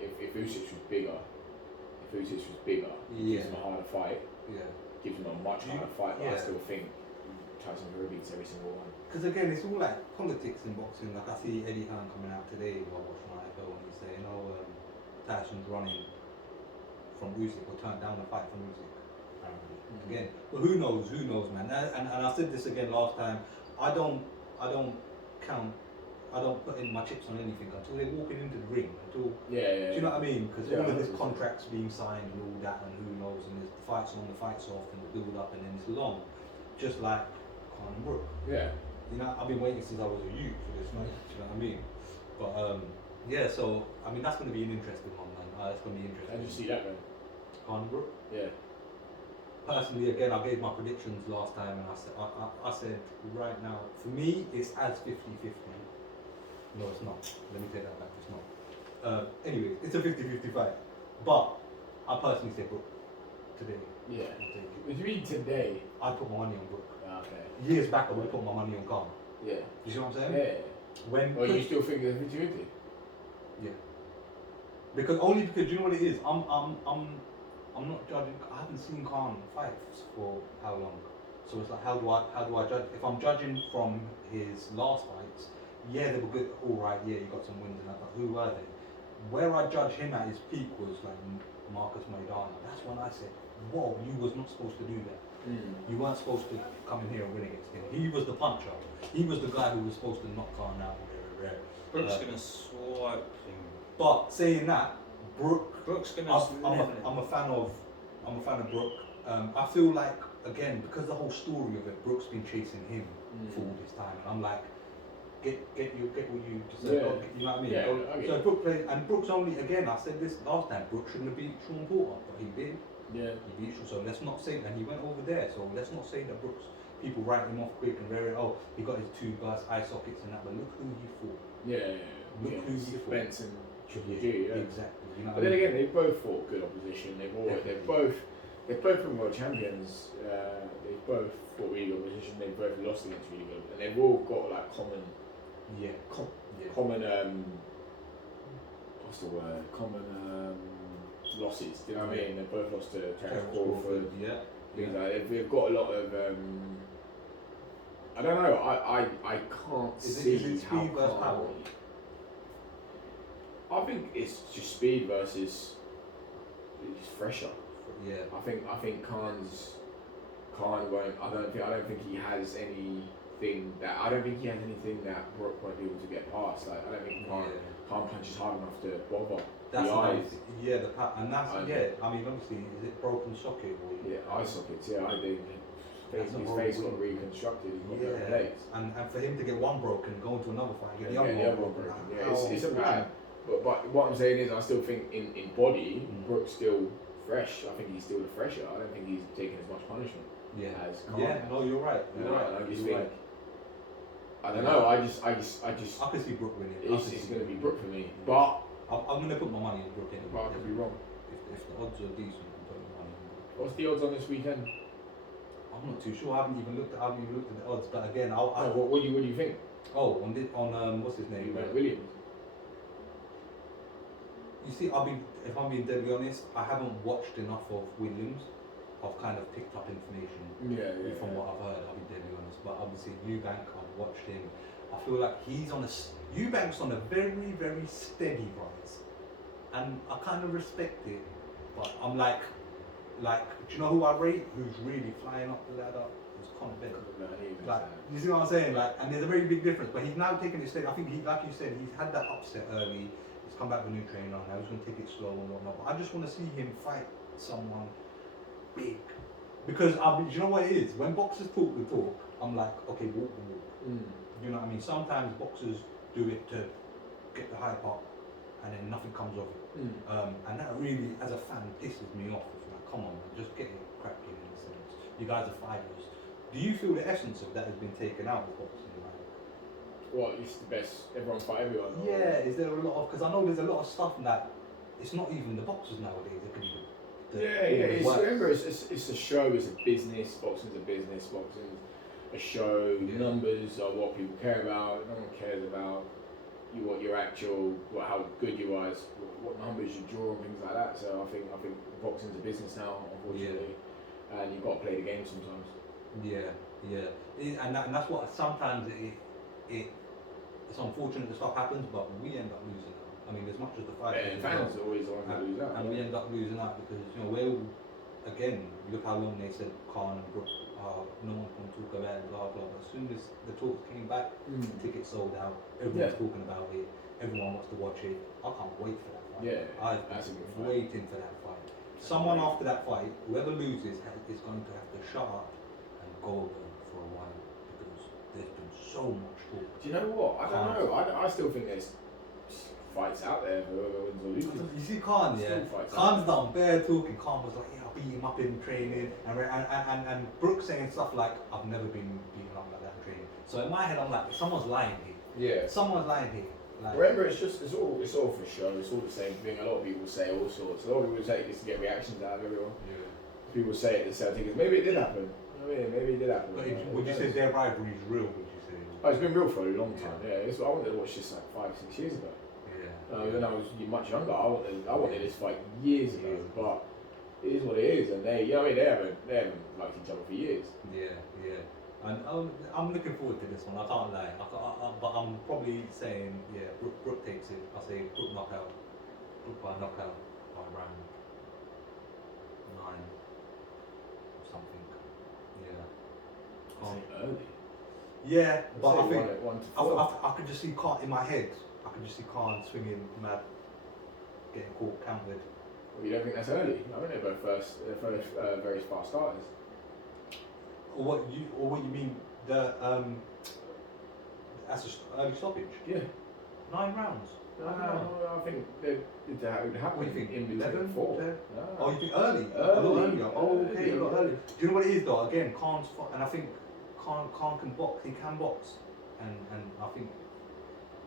if Usyk was bigger, gives him a harder fight. Yeah. Gives him a much harder fight. But I still think Tyson fights and he beats every single one. Because again, it's all like politics in boxing. Like I see Eddie Hearn coming out today while watching IFL and he's saying, Tyson's running from Usyk or turned down the fight from Usyk. Again, but who knows, man. And I said this again last time. I don't put in my chips on anything until they're walking into the ring. Do you know what I mean? Because all of this contracts being signed and all that, and who knows, and there's the fights on, the fights off, and the build up, and then it's long, just like Conor Brook. Yeah. You know, I've been waiting since I was a youth for this fight. Do you know what I mean? But yeah. So I mean, that's going to be an interesting one, man. It's going to be interesting. How did you see that, man? Conor Brook. Yeah. Personally, again, I gave my predictions last time, and I said right now, for me, it's as 50-50. No, it's not. Let me take that back. It's not. Anyway, it's a 50-50 fight. But I personally say Brook today. Yeah. What do you mean today? I put my money on Brook. Okay. Years back, I would have put my money on Khan. Yeah. You see what I'm saying? Yeah. When? Well, you still think there's 50-50? Yeah. Because you know what it is. I'm not judging. I haven't seen Khan fights for how long. So it's like, how do I judge? If I'm judging from his last fights, yeah, they were good. All right, yeah, you got some wins and that. But who were they? Where I judge him at his peak was like Marcus Maidana. That's when I said, whoa, you was not supposed to do that. You weren't supposed to come in here and win against him. He was the puncher. He was the guy who was supposed to knock Khan out. Brook's gonna swipe him. But saying that, Brook's gonna. I'm a fan of Brook. I feel like again because the whole story of it, Brook's been chasing him for all this time, and I'm like, get what you deserve. You know what I mean? Yeah, so Brook played, and Brook's only again. I said this last time. Brook shouldn't have beat Sean Porter, but he did. Yeah. He beat Sean. So let's not say, and he went over there. So let's not say that Brook's people write him off quick and very. Oh, he got his 2 burst eye sockets and that. But look who he fought. Yeah. Look who he fought. Benson. Triple G, yeah. Exactly. You know But then again, they both fought good opposition. They're both been world champions. They've both fought really good opposition. They've both lost against really good, and they've all got like common. Common. What's the word? Common losses. Do you know what I mean? They both lost to Terence Crawford. Things like that. They've got a lot of. I don't know. I can't see is it how speed versus power? I think it's just speed versus it's fresher. Yeah. I think Khan won't. I don't think he has anything that. I don't think he has anything that Brook won't be able to get past. Like I don't think Khan punches hard enough to bother that's the eyes. And that's I mean, obviously, is it broken socket or? Eye sockets. Yeah, I think his face got reconstructed. He got plates. And for him to get one broken, go into another fight, get the other one broken. Yeah, it's a bad. But what I'm saying is, I still think in body, Brook's still fresh. I think he's still the fresher. I don't think he's taking as much punishment. As Khan. Yeah, no, you're right. I just think. I don't know. I just. I can see Brook winning. It's going to be Brook for me, but I'm going to put my money on Brook anyway. But I could be wrong. If the odds are decent, I'm putting my money on Brook. What's the odds on this weekend? I'm not too sure. I haven't even looked at the odds. But again, what do you think? Oh, on what's his name? Williams. You see, if I'm being deadly honest, I haven't watched enough of Williams. I've kind of picked up information from what I've heard. I'll be deadly honest, but obviously Eubank, I've watched him. I feel like Eubank's on a very, very steady rise, and I kind of respect it. But I'm like, do you know who I rate? Who's really flying up the ladder? It's Conor Benn. Like, you see what I'm saying? Like, and there's a very big difference. But he's now taking it steady. I think like you said, he's had that upset early. He's come back with a new trainer. Now he's going to take it slow and whatnot. But I just want to see him fight someone big, because you know what it is, when boxers talk the talk, I'm like, okay, walk the walk. You know what I mean? Sometimes boxers do it to get the hype up and then nothing comes of it. And that really, as a fan, pisses me off. It's like, come on man, just get it cracking in a sense. You guys are fighters. Do you feel the essence of that has been taken out of boxing? What is the best? Everyone fight everyone? Yeah, is there a lot of, because I know there's a lot of stuff that it's not even the boxers nowadays, it can be remember, it's a show, it's a business. Boxing's a business. Boxing's a show. Numbers are what people care about. No one cares about how good you are, what numbers you draw and things like that. So I think boxing's a business now, unfortunately, and you've got to play the game sometimes. Yeah. Yeah, and that's what sometimes it's unfortunate that stuff happens, but we end up losing out. I mean, as much as the fight, Yeah, fans are always the ones that lose out. and we end up losing out because we're again look how long they said Khan and Brooke, no one can talk about it, blah blah. But as soon as the talks came back, tickets sold out. Everyone's talking about it. Everyone wants to watch it. I can't wait for that fight. Yeah, I've that's a good been fight. waiting for that fight. Someone after that fight, whoever loses is going to have to shut up and go over for a while because there's been so much talk. Do you know what? I don't know. I still think there's fights out there for whoever wins or loses. You see Khan, yeah? Still fights Khan's done bare talking. Khan was like, yeah, I'll beat him up in training. And Brooke saying stuff like, I've never been beaten up like that in training. So in my head, I'm like, someone's lying here. Yeah. Someone's lying here. Like, Remember, it's all for show. It's all the same thing. A lot of people say all sorts. A lot of people say this to get reactions out of everyone. yeah. People say it to sell tickets. Maybe it did happen. I mean, maybe it did happen. But would you say their rivalry is real, would you say? Oh, it's been real for a long time. Yeah, I wanted to watch this like 5-6 years ago. Yeah. When I was much younger, I wanted this fight years ago. But it is what it is, and they haven't liked each other for years. Yeah, yeah. And I'm looking forward to this one. I can't lie. But I'm probably saying, yeah, Brooke takes it. I say Brooke knockout. Brooke by knockout by round 9 or something. Yeah. Early. Yeah, but I think one to four. I could just see Khan in my head. I could just see Khan swinging mad, getting caught, counted. Well, you don't think that's early? I think they're both very fast starters. Or what you mean the that's just early stoppage? Yeah. 9 rounds. I think it would happen. What do you think? In 11, 4. 10? No. Oh, you think early? A Early. lot earlier. Oh, okay, a lot Early. earlier. Do you know what it is though? Again, Khan's and I think Khan can box. He can box, and I think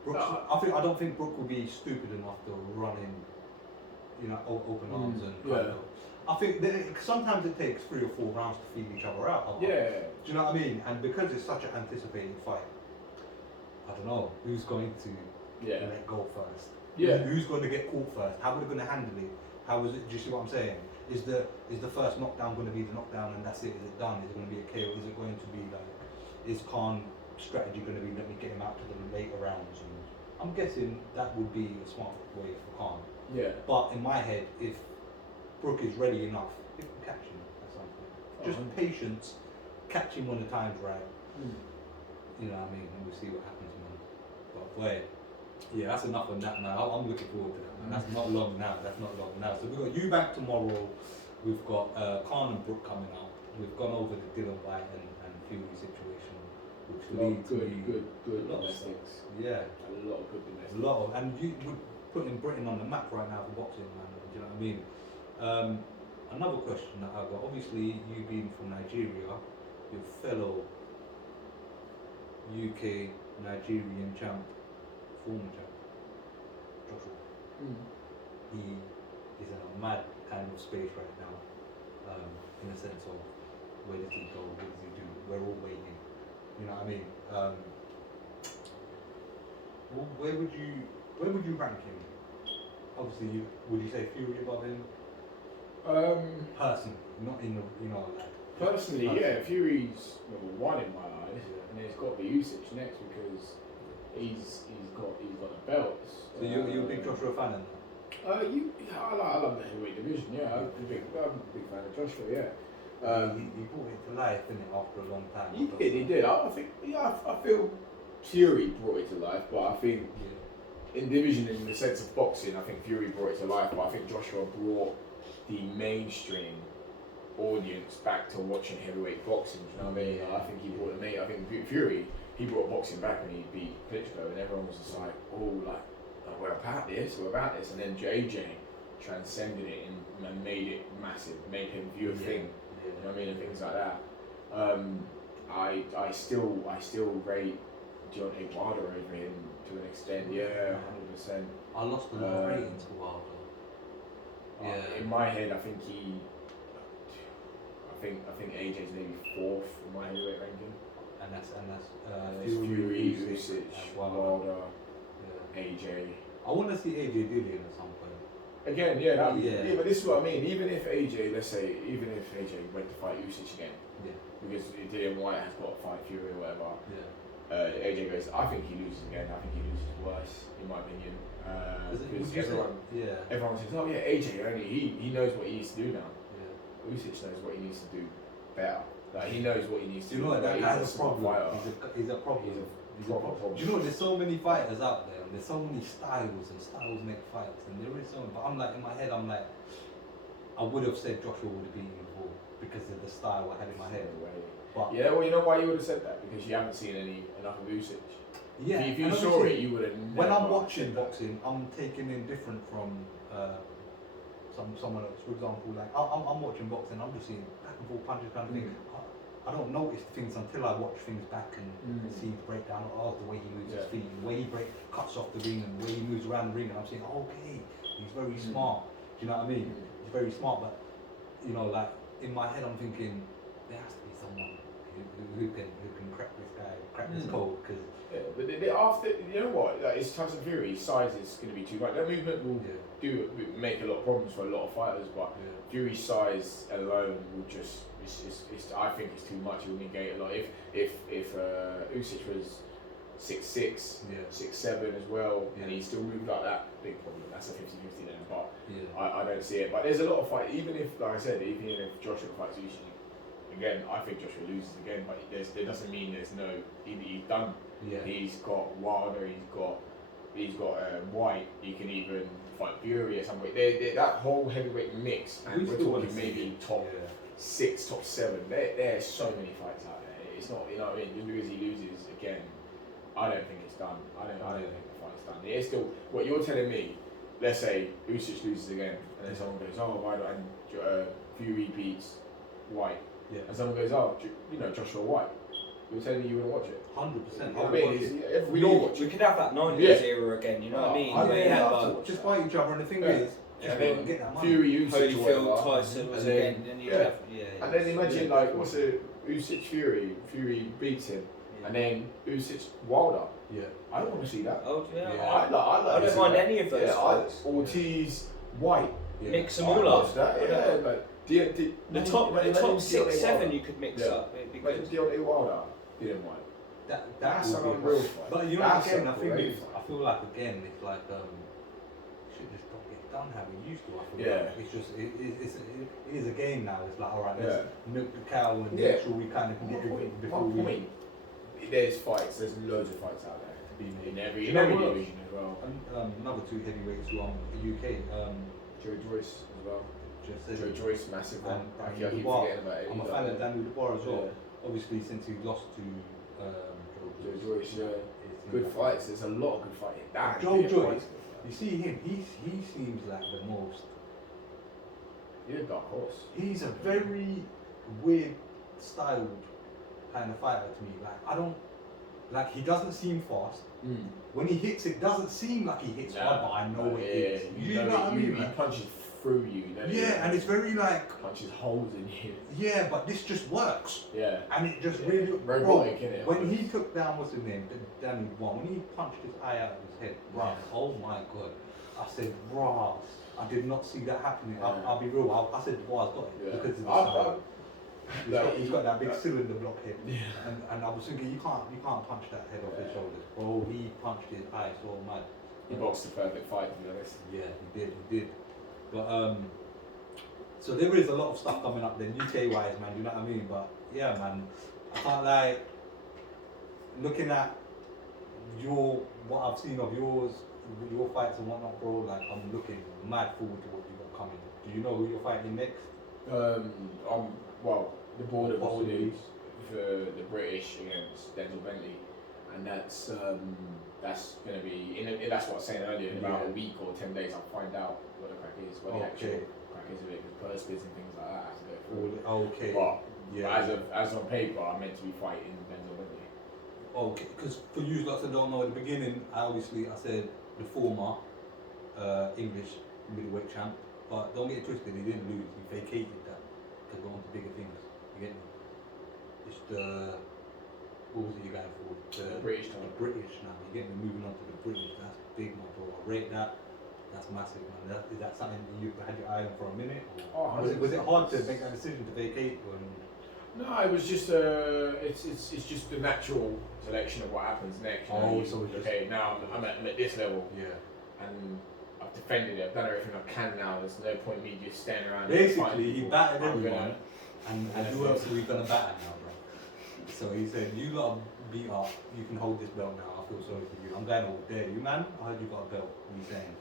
Brooks. I don't think Brooke will be stupid enough to run in, open arms and kind of. I think sometimes it takes 3 or 4 rounds to feel each other out. Yeah. Do you know what I mean? And because it's such an anticipated fight, I don't know who's going to let go first. Yeah. Who's going to get caught first? How are they going to handle it? How is it? Do you see what I'm saying? Is the first knockdown going to be the knockdown and that's it? Is it done? Is it going to be a KO? Is it going to be like? Is Khan strategy going to be let me get him out to the later rounds? And I'm guessing that would be a smart way for Khan. Yeah. But in my head, if Brooke is ready enough, he can catch him at some point. Just patience, catch him when the time's right. You know what I mean? And we'll see what happens, man. But boy, yeah, that's enough on that now. I'm looking forward to that, man. That's not long now. So we've got Eubank tomorrow. We've got Khan and Brooke coming up. We've gone over the Dylan White and Fury situation, which leads to good a lot of domestics. yeah. A lot of good domestics. A lot of, and we're putting Britain on the map right now for boxing, man. Do you know what I mean? Another question that I've got, obviously you being from Nigeria, your fellow UK Nigerian champ, former champ, Joshua, he is in a mad kind of space right now, in a sense of where does he go, what does he do, we're all waiting, you know what I mean? Where would you rank him? Obviously, would you say Fury above him? Personally, not in the, like. Personally, yeah, Fury's number 1 in my eyes, and it's got to be Usyk next because he's got the belts. So you're a big Joshua fan in that? I love the heavyweight division. Yeah, I'm a big fan of Joshua. Yeah. He brought it to life, didn't it, after a long time? He did. I think. Yeah, I feel Fury brought it to life, but I think in division, in the sense of boxing, I think Fury brought it to life, but I think Joshua brought the mainstream audience back to watching heavyweight boxing. Do you know what I mean? I think he brought I think Fury, he brought boxing back when he beat Klitschko, and everyone was just like, we're about this, and then JJ transcended it and made it massive, made him view a thing. You know what I mean, and things like that. I still rate Deontay Wilder over him to an extent. Yeah, 100%. I lost a lot of ratings for Wilder. In my head, I think AJ's maybe 4th in my heavyweight ranking. And that's Fury, Usyk, Wilder, AJ. I want to see AJ Dillian at some point. Again, yeah, that would be, Yeah. yeah, but this is what I mean. Even if AJ, let's say, even if AJ went to fight Usyk again, Yeah. because Dillian White has got to fight Fury or whatever, Yeah. AJ goes, I think he loses again. I think he loses worse, in my opinion. Because everyone says, oh yeah, AJ only he knows what he needs to do now. Yeah. Usyk knows what he needs to do better. Like he knows what he needs to You do. know what? That Like, guy's he's a problem. fighter. He's a problem. He's a proper problem. Do you know there's so many fighters out there, and there's so many styles, and styles make fights, and there is so many. But I'm like, in my head, I'm like, I would have said Joshua would have beaten him before because of the style I had in my head. But Yeah, well, you know why you would have said that? Because you haven't seen enough of Usyk. yeah, If you and saw obviously, it, you would have. when I'm watching boxing, I'm taking in different from someone else. For example, like I'm watching boxing, I'm just seeing back and forth punches kind of thing. I don't notice things until I watch things back and see the breakdown. Oh, the way he moves his feet, the way he cuts off the ring, and the way he moves around the ring, and I'm saying, okay, he's very smart. Do you know what I mean? He's very smart, but you know, like in my head, I'm thinking there has to be someone who can crack this guy, crack this code, because. Yeah, but after, you know what? Like, it's Tyson Fury. His size is going to be too much. That movement will make a lot of problems for a lot of fighters, but Fury's size alone will just. I think it's too much. It will negate a lot. If Usyk was 6'6", 6'7" as well, and he still moved like that, big problem. That's a 50-50 then. But I don't see it. But there's a lot of fight. Even if, like I said, even if Joshua fights Usyk again, I think Joshua loses again. But there doesn't mean there's no. He's done. Yeah. He's got Wilder. He's got White. He can even fight Fury at some point. That whole heavyweight mix, and we're talking maybe top 6, top 7. There's so many fights out there. It's not, you know what I mean. Just because he loses again, I don't think it's done. I don't think the fight's done. It's still what you're telling me. Let's say Usyk loses again, and then someone goes, oh, why don't Fury beats White, and someone goes, oh, Joshua White. You're telling me you wouldn't watch it? 100%. I mean, we all watch We it. could have that 90s era again, you know what I mean? Where you had like, just fight each other, and the thing is, and then get that money. Fury, Usyk, Holyfield, whatever, Tyson was and then, again, then you'd have, and then imagine like what's it, Usyk Fury beats him, and then Usyk Wilder. Yeah. I don't want to see that. Oh yeah. I like I don't mind any of those fights. Ortiz, White. Mix them all up. That, like the top 6, 7 you could mix up. It'd be Imagine good. Deontay Wilder, Dillian White. That's an unreal fight. But you know, That's again, a I think great it's, I feel like again, it's like should just don't get done how we used to. I feel like it's just it is a game now. It's like, all right, let's milk the cow and make sure we kind of can get everything before we. Point. There's fights. There's loads of fights out there to be made in every division as well. Another 2 heavyweights who are in the UK. Joe Joyce as well. Joe Joe Joyce, massive one. I keep Dubois. forgetting about it. I'm a fan of Daniel Dubois as well. Obviously, since he lost to Joe Joyce, good fights. There's a lot of good fighting. Joe Joyce, you see him. He seems like the most. He's a dark horse. He's a very weird styled kind of fighter to me. Like I don't he doesn't seem fast. When he hits, it doesn't seem like he hits hard, but I know it is. You know what I mean? He punches through you. And it's very like punches holes in you. Yeah, but this just works. Yeah. And it just really robotic, innit? When he took down what's his name, Danny Dubois, when he punched his eye out of his head, bruh, oh my god. I said, bruh, I did not see that happening. I'll be real, I said Dubois got it because of the style. He's got that big cylinder block head, and I was thinking you can't punch that head off his shoulders. Bro, he punched his eye so mad. He boxed the perfect fight, to be honest. Yeah, he did. But so there is a lot of stuff coming up then UK wise, man. You know what I mean? But yeah, man, I can't lie. Looking at what I've seen of yours, your fights and whatnot, bro. Like I'm looking mad forward to what you got coming. Do you know who you're fighting next? Well, the border bodies for the British against Denzel Bentley, and that's going to be that's what I was saying earlier. In about a week or 10 days, I'll find out what the crack is, what the actual crack is of it, because purse bids and things like that have to go through. Okay. But as on paper, I'm meant to be fighting Denzel Bentley. Okay, because for you lots that don't know, at the beginning, I said the former English middleweight champ, but don't get it twisted, he didn't lose, he vacated that to go on to bigger things. You get me? It's what was it you going for? The British now. The British now. You get me? Moving on to the British. That's big, my bro. I rate that. That's massive, man. Is that something you had your eye on for a minute? Or Oh, was it hard to make that decision to vacate? Or? No, it was just it's just the natural selection of what happens next. You know, So it's okay, now I'm at this level, yeah. and I've defended it. I've done everything I can now. There's no point me just standing around. Basically, he battered I'm everyone, and who else are we gonna batter now, bro? So he said, "You lot beat up. You can hold this belt now. I feel sorry for you. I'm going over there. You man, I heard you got a belt. What are you saying?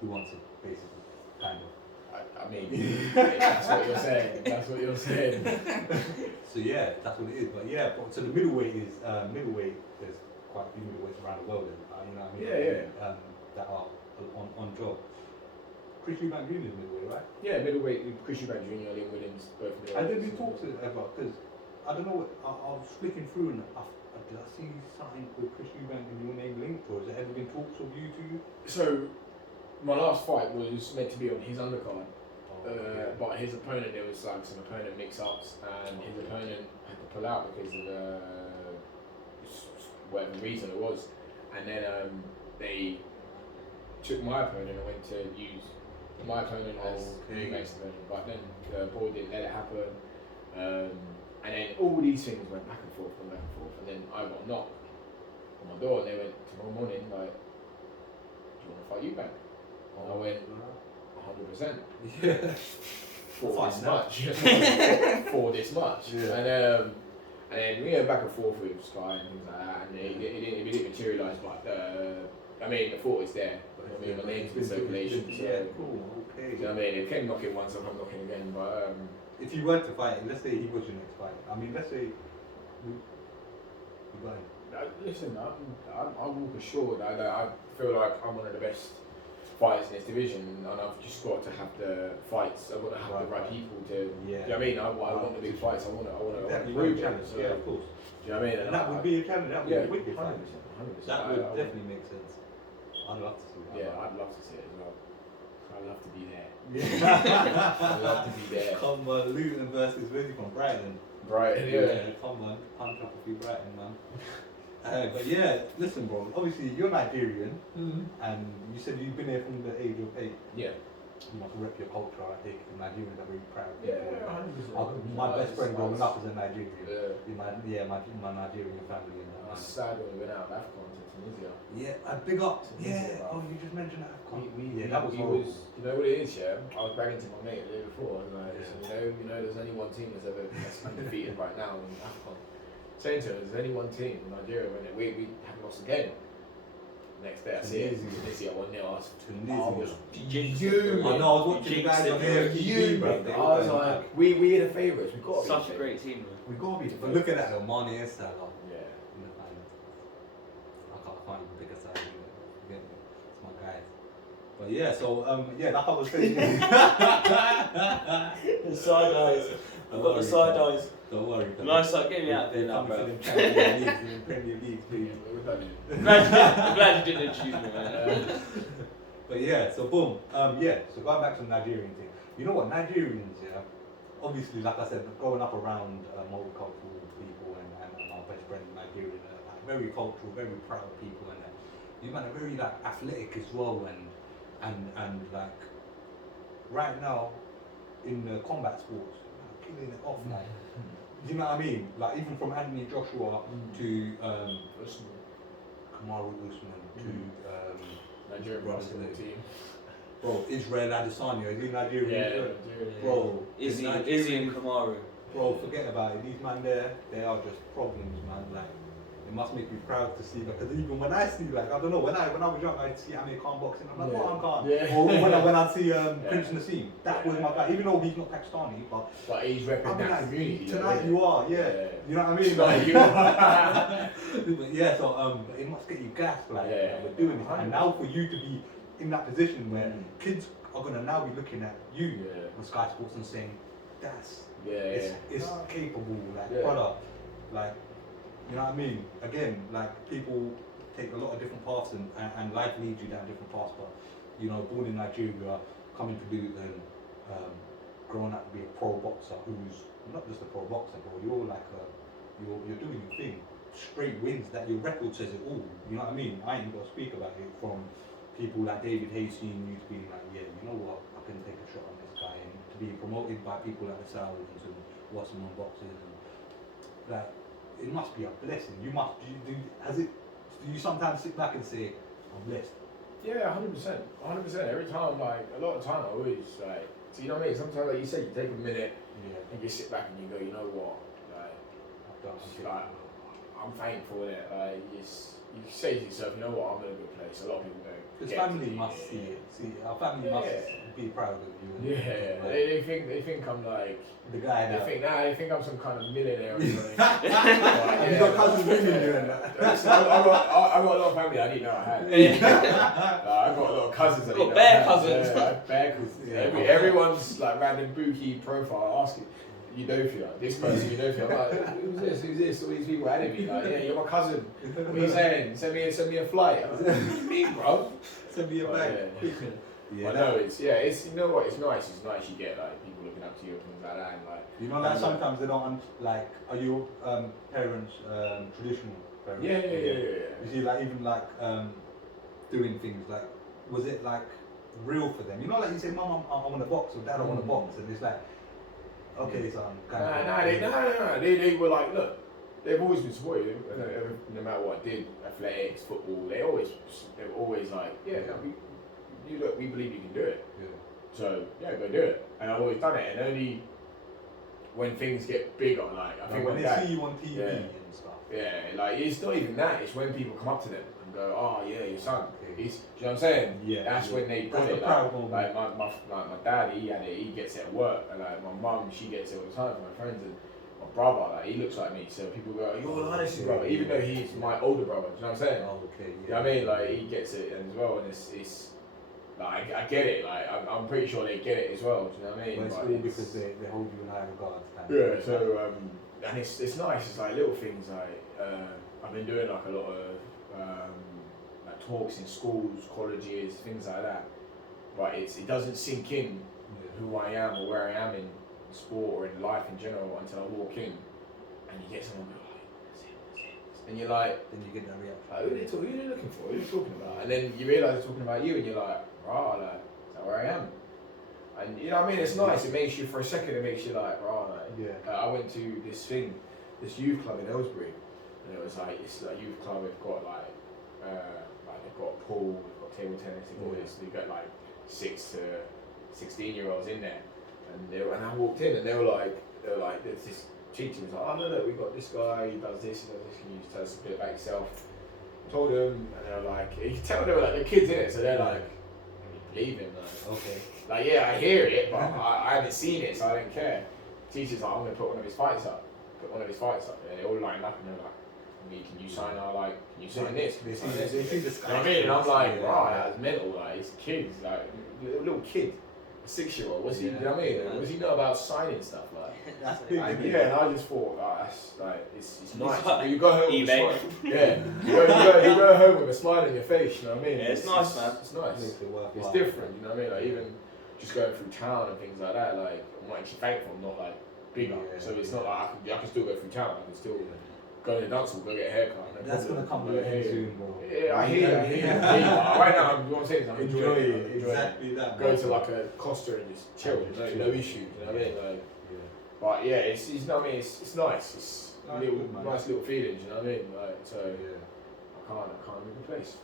Who wants it? Basically, kind of." I mean, that's what you're saying. That's what you're saying. So yeah, that's what it is. But yeah, so the middleweight is middleweight. There's quite a few middleweights around the world. You know what I mean? Yeah. That are on job. Chris Eubank Jr. is middleweight, right? Yeah, middleweight. Chris Eubank Jr. Liam Williams, both middleweight. I did we talk to ever because I don't know. I was flicking through and did I see something with Chris Eubank and your name linked, or has there ever been talks of you two? So, my last fight was meant to be on his undercard. Okay. But his opponent, there was like some opponent mix-ups, and his opponent had to pull out because of whatever reason it was, and then they took my opponent and went to use my opponent as Eubank's opponent, but then the board didn't let it happen, and then all these things went back and forth, and then I got a knock on my door, and they went tomorrow morning like, "Do you want to fight Eubank?" And I went, 100%. Yeah. For this much. For this much. Yeah. And then we went back and forth with Sky and things like that, and it didn't materialise, but I mean, the thought is there. I mean, my name's in circulation. So, yeah, cool, okay. You know what I mean? It came knocking once, I'm knocking again, but if you were to fight, let's say he was your next fight. I mean, let's say you got him. listen, I walk assured. I feel like I'm one of the best fighters in this division, and I've just got to have the fights. I've got to have the right people to. Yeah. Do you know what I mean? I want the big fights. I want to Exactly, prove challenge. it. So, Yeah, of course. do you know what I mean? And that would be a challenge. That would be a wicked 100%, fight. 100%. That would definitely make sense. I'd love to see that. Yeah, I'd love to see it as well. I'd love to be there. Yeah. I'd love to be there. Come on, Luton versus Willie from Brighton. Brighton, yeah. Come on, punch up a few Brighton, man. But yeah, listen, bro. Obviously, you're Nigerian, and you said you've been here from the age of 8. Yeah. You must rep your culture. I think Nigerians are very proud. Yeah, people. 100%. My best friend growing up is a Nigerian. Yeah. My Nigerian family. And It's sad when we went out of AFCON to Tunisia. yeah, I big up. Tunisia, Yeah. Oh, you just mentioned that. That was horrible. you know what it is, yeah? I was bragging to my mate the day before, I was like, you know, there's only one team that's undefeated right now in AFCON. Saying to him, there's only one team in Nigeria when we haven't lost a game. Next day I see it, Tunisia 1-0. I was Tunisia. I know, I was watching the guys on here. bro. I was like, we are the favourites. We've got to be Such a great team, man. We got to be. But look at that, though. Mane and Salah. Yeah. In the finals. I can't even pick a side. It's my guys. But yeah, so yeah, like I was saying. The side eyes. I've got the side eyes. Don't worry. Nice, like, get me out there now, bro. In the Premier League, please. I'm glad you didn't introduce me, man. But yeah, so boom. Yeah, so going back to the Nigerian thing. You know what, Nigerians, yeah, obviously, like I said, growing up around multicultural people and my best friend Nigerian, like very cultural, very proud people, and you man are very like athletic as well, and like right now in the combat sports, killing it off, like. You know what I mean? Like even from Anthony Joshua to Kamaru Usman to Nigerian basketball team. Bro, Israel Adesanya, is he Nigerian? Yeah. Bro, Izzy and Kamaru. Bro, forget about it. These man there, they are just problems, man. Like, it must make me proud to see, because even when I see, like, I don't know, when I was young, I'd see Amir Khan boxing. I'm like, what, I'm Khan? Yeah. Or when I see Prince Nassim, that was my guy. Even though he's not Pakistani, but he's repping that community. Tonight you are, yeah. You know what I mean? Tonight you are. But yeah, so it must get you gassed, like, we're doing this. And now for you to be in that position where kids are going to now be looking at you on Sky Sports and saying, it's capable, like, brother, like, you know what I mean? Again, like, people take a lot of different paths and life leads you down different paths, but, you know, born in Nigeria, coming to Luton, growing up to be a pro boxer who's not just a pro boxer, bro, you're like you're doing your thing. Straight wins, that your record says it all, you know what I mean? I ain't got to speak about it from people like David Haye seeing you to be like, yeah, you know what, I can take a shot on this guy, and to be promoted by people like the Sauerlands and Wasserman boxes, and like, it must be a blessing. You must, do you sometimes sit back and say, I'm blessed? Yeah, 100%. 100%. Every time, like, a lot of time, I always, like, so you know what I mean? Sometimes, like you say, you take a minute and you sit back and you go, you know what? Like, I'm thankful that, like, you say to yourself, you know what, I'm in a good place. A lot of people don't. Because family must see it. Our family must be proud of you. Yeah, they think I'm like the guy that. They think I'm some kind of millionaire or something. You got cousins living here and that. Listen, I got a lot of family I didn't know I had. I got a lot of cousins I didn't know I had. Cousins. Bare cousins. Everyone's like random bookie profile asking. Udofia, this person Udofia. I'm like, who's this? All these people adding me. Like, yeah, you're my cousin. What are you saying? Send me a flight. I'm like, what do you mean, bro? Send me a bag. Yeah, no, it's you know what? It's nice you get like people looking up to you and things like that, and like you know, like sometimes they don't like. Are your parents traditional parents? Yeah. You see, like even like doing things like, was it like real for them? You know, like you say, Mum, I want a box, or Dad, I want a box, and it's like, okay, son. No. They were like, look, they've always been supportive. No matter what I did, athletics, football, they were always like, yeah, we believe you can do it. Yeah. So yeah, go do it. And I've always done it. And only when things get bigger, like I think when they see you on TV and stuff. Yeah, like it's not even that. It's when people come up to them and go, "Oh yeah, your son." Okay. Do you know what I'm saying? Yeah. That's when they put it. Like my dad, he gets it at work, and like my mum, she gets it all the time from my friends, and my brother, like he looks like me. So people go, "You're Linus' brother," even though he's my older brother. Do you know what I'm saying? Oh, okay. Yeah. You know what I mean? Like he gets it as well, and it's. Like I get it, like I'm pretty sure they get it as well. Do you know what I mean? Well, it's all because they hold you in high regard. Yeah. So and it's nice. It's like little things like I've been doing like a lot of like talks in schools, colleges, things like that. But it doesn't sink in who I am or where I am in sport or in life in general until I walk in, and you get someone go, and you're like, then you get that reaction. Like, who are they looking for? Who are they talking about? And then you realise they're talking about you, and you're like, right, like, is that where I am? And you know what I mean? It's nice. It makes you, for a second, it makes you like, right. Like, I went to this this youth club in Aylesbury, and it was like, it's like youth club. They've got like they've got a pool, they've got table tennis, they've got this. They've got like 6 to 16-year-olds in there, and I walked in, and they were like, there's this teacher was like, oh no, look, we've got this guy, he does this, can you just tell us a bit about yourself? I told them, and they were like, you can tell they were like the kids in it, so they're like, believe him, like, okay. Like, yeah, I hear it, but I haven't seen it, so I don't care. Teacher's like, I'm going to put one of his fights up. And they all lined up, and they're like, can you sign our, like, can you sign this? Can you sign this? You know what I mean? And I'm like, right, that's mental, like, it's kids, like, little kid. A 6-year-old, what's he? You know what I mean? What does he know about signing stuff? Like, that's big. And I just thought, that's like, it's nice. You go home with a smile. Yeah, you go home with a smile on your face. You know what I mean? Yeah, it's nice, man. It's nice. It's different. You know what I mean? Like even just going through town and things like that. Like I'm actually thankful I'm not like bigger, so it's not like I can still go through town. I can still go to the dance hall, go get a haircut. That's gonna come to an end soon, bro. Yeah, I hear you. Right now, what I'm saying is I'm enjoying it. Exactly that. Go to like a Costa and just chill. No issues. You know what I mean? Like, but yeah, it's you know what I mean. It's nice. It's nice little feelings. You know what I mean? Like so. I can't replace.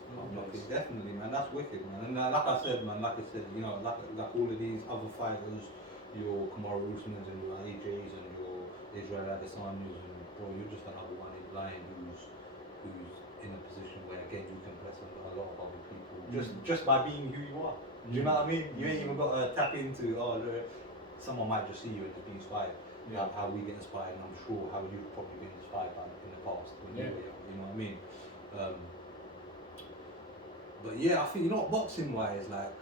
Definitely, man. That's wicked, man. And like I said, you know, like all of these other fighters, your Kamaru Usmans and your AJs and your Israel Adesanya's, and bro, you're just another one in line who's in a position where again you can press a lot of other people just by being who you are. Do you know what I mean? You ain't even got to tap into someone might just see you and just be inspired. Yeah. How we get inspired, and I'm sure how you've probably been inspired by in the past when you were young. You know what I mean? But yeah, I think, you know what, boxing wise, like,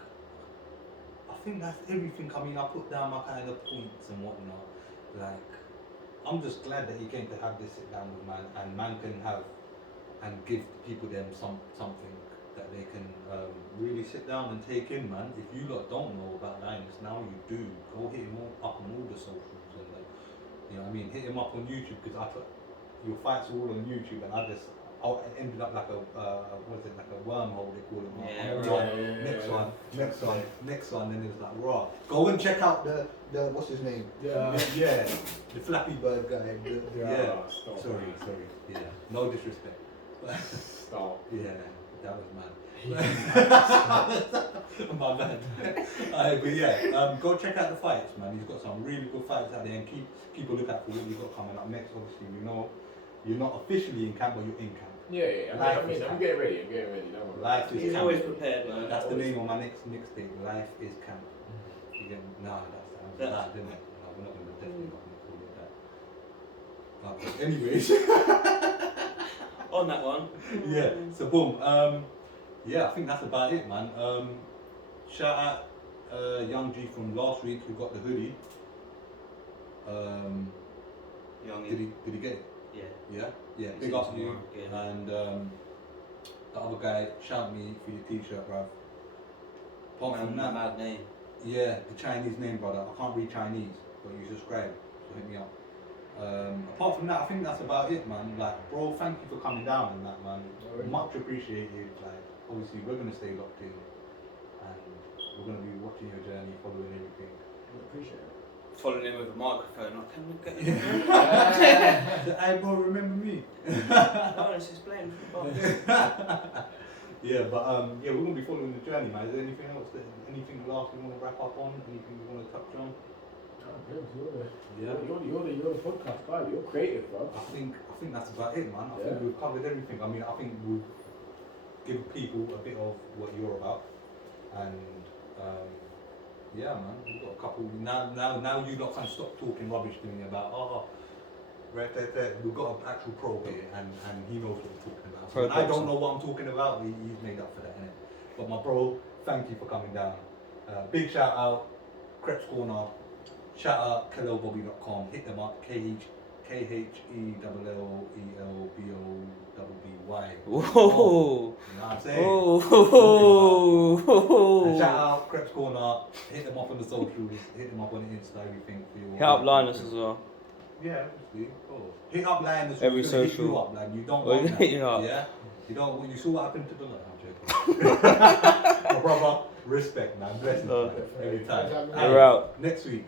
I think that's everything. I mean, I put down my kind of points and whatnot. Like, I'm just glad that you came to have this sit down with man, and man can have and give people them something that they can really sit down and take in, man. If you lot don't know about Linus, now you do. Go hit him up on all the socials and you know what I mean. Hit him up on YouTube, because I put your fights are all on YouTube, and I ended up like what is it, like a wormhole they call it. Yeah, Right. Next one, then it was like raw. Go and check out the what's his name? Yeah. The Flappy Bird guy. Stop. Sorry. Yeah, no disrespect. Stop. Yeah, that was mad. My bad. But yeah, go check out the fights, man. He's got some really good fights out there, and keep a look out for what you've got coming up next. Obviously, we know you're not officially in camp, but you're in camp. Yeah. I'm getting ready. Don't worry. Life is He's camp. always prepared, man. That's the name of my next mixtape. Life is camp. You get no, that's that, didn't it? No, we're not gonna definitely not gonna call it that. Okay. Anyways. On that one. Yeah. So boom. Yeah, I think that's about it, man. Shout out Young G from last week who got the hoodie. Youngie. Did he get it? Yeah. Yeah. Big up to you. Yeah. And the other guy, shout me for your t-shirt, bruv. Apart from that, Mad name. yeah, the Chinese name, brother. I can't read Chinese, but you subscribe, so hit me up. Apart from that, I think that's about it, man. Like, bro, thank you for coming down and that, man. Much appreciated. Like, obviously, we're gonna stay locked in, and we're gonna be watching your journey, following everything. I appreciate it. Following him with a microphone. Like, can we get Hey, bro, remember me? No, let's explain. Yeah, but yeah, we're gonna be following the journey, man. Is there anything else? Anything last you want to wrap up on? Anything you want to touch on? You're the podcast guy. You're creative, bro. I think that's about it, man. I think we've covered everything. I mean, I think we've given people a bit of what you're about, and yeah, man. We've got a couple now. You lot can't stop talking rubbish to me about right there. We've got an actual pro here, and he knows what we're talking about. So when I don't know what I'm talking about, he's made up for that, innit? But my bro, thank you for coming down. Big shout out, Creps Corner. Shout out KhalelBobby.com. Hit them up. KHELLELBOBBY. Whoa. You know what I'm saying? And shout out Creps Corner. Hit them up on the socials. Hit them up on the Insta. Everything for your. Hit up Linus as well. Yeah, obviously. Oh. Hit up Linus. Every He's gonna hit social. you up, like, you don't Oh, want hit you that. up. Yeah. You don't. When you saw what happened to the I'm joking. My brother, respect, man. Blessings, man. Every time. We're out. Next week.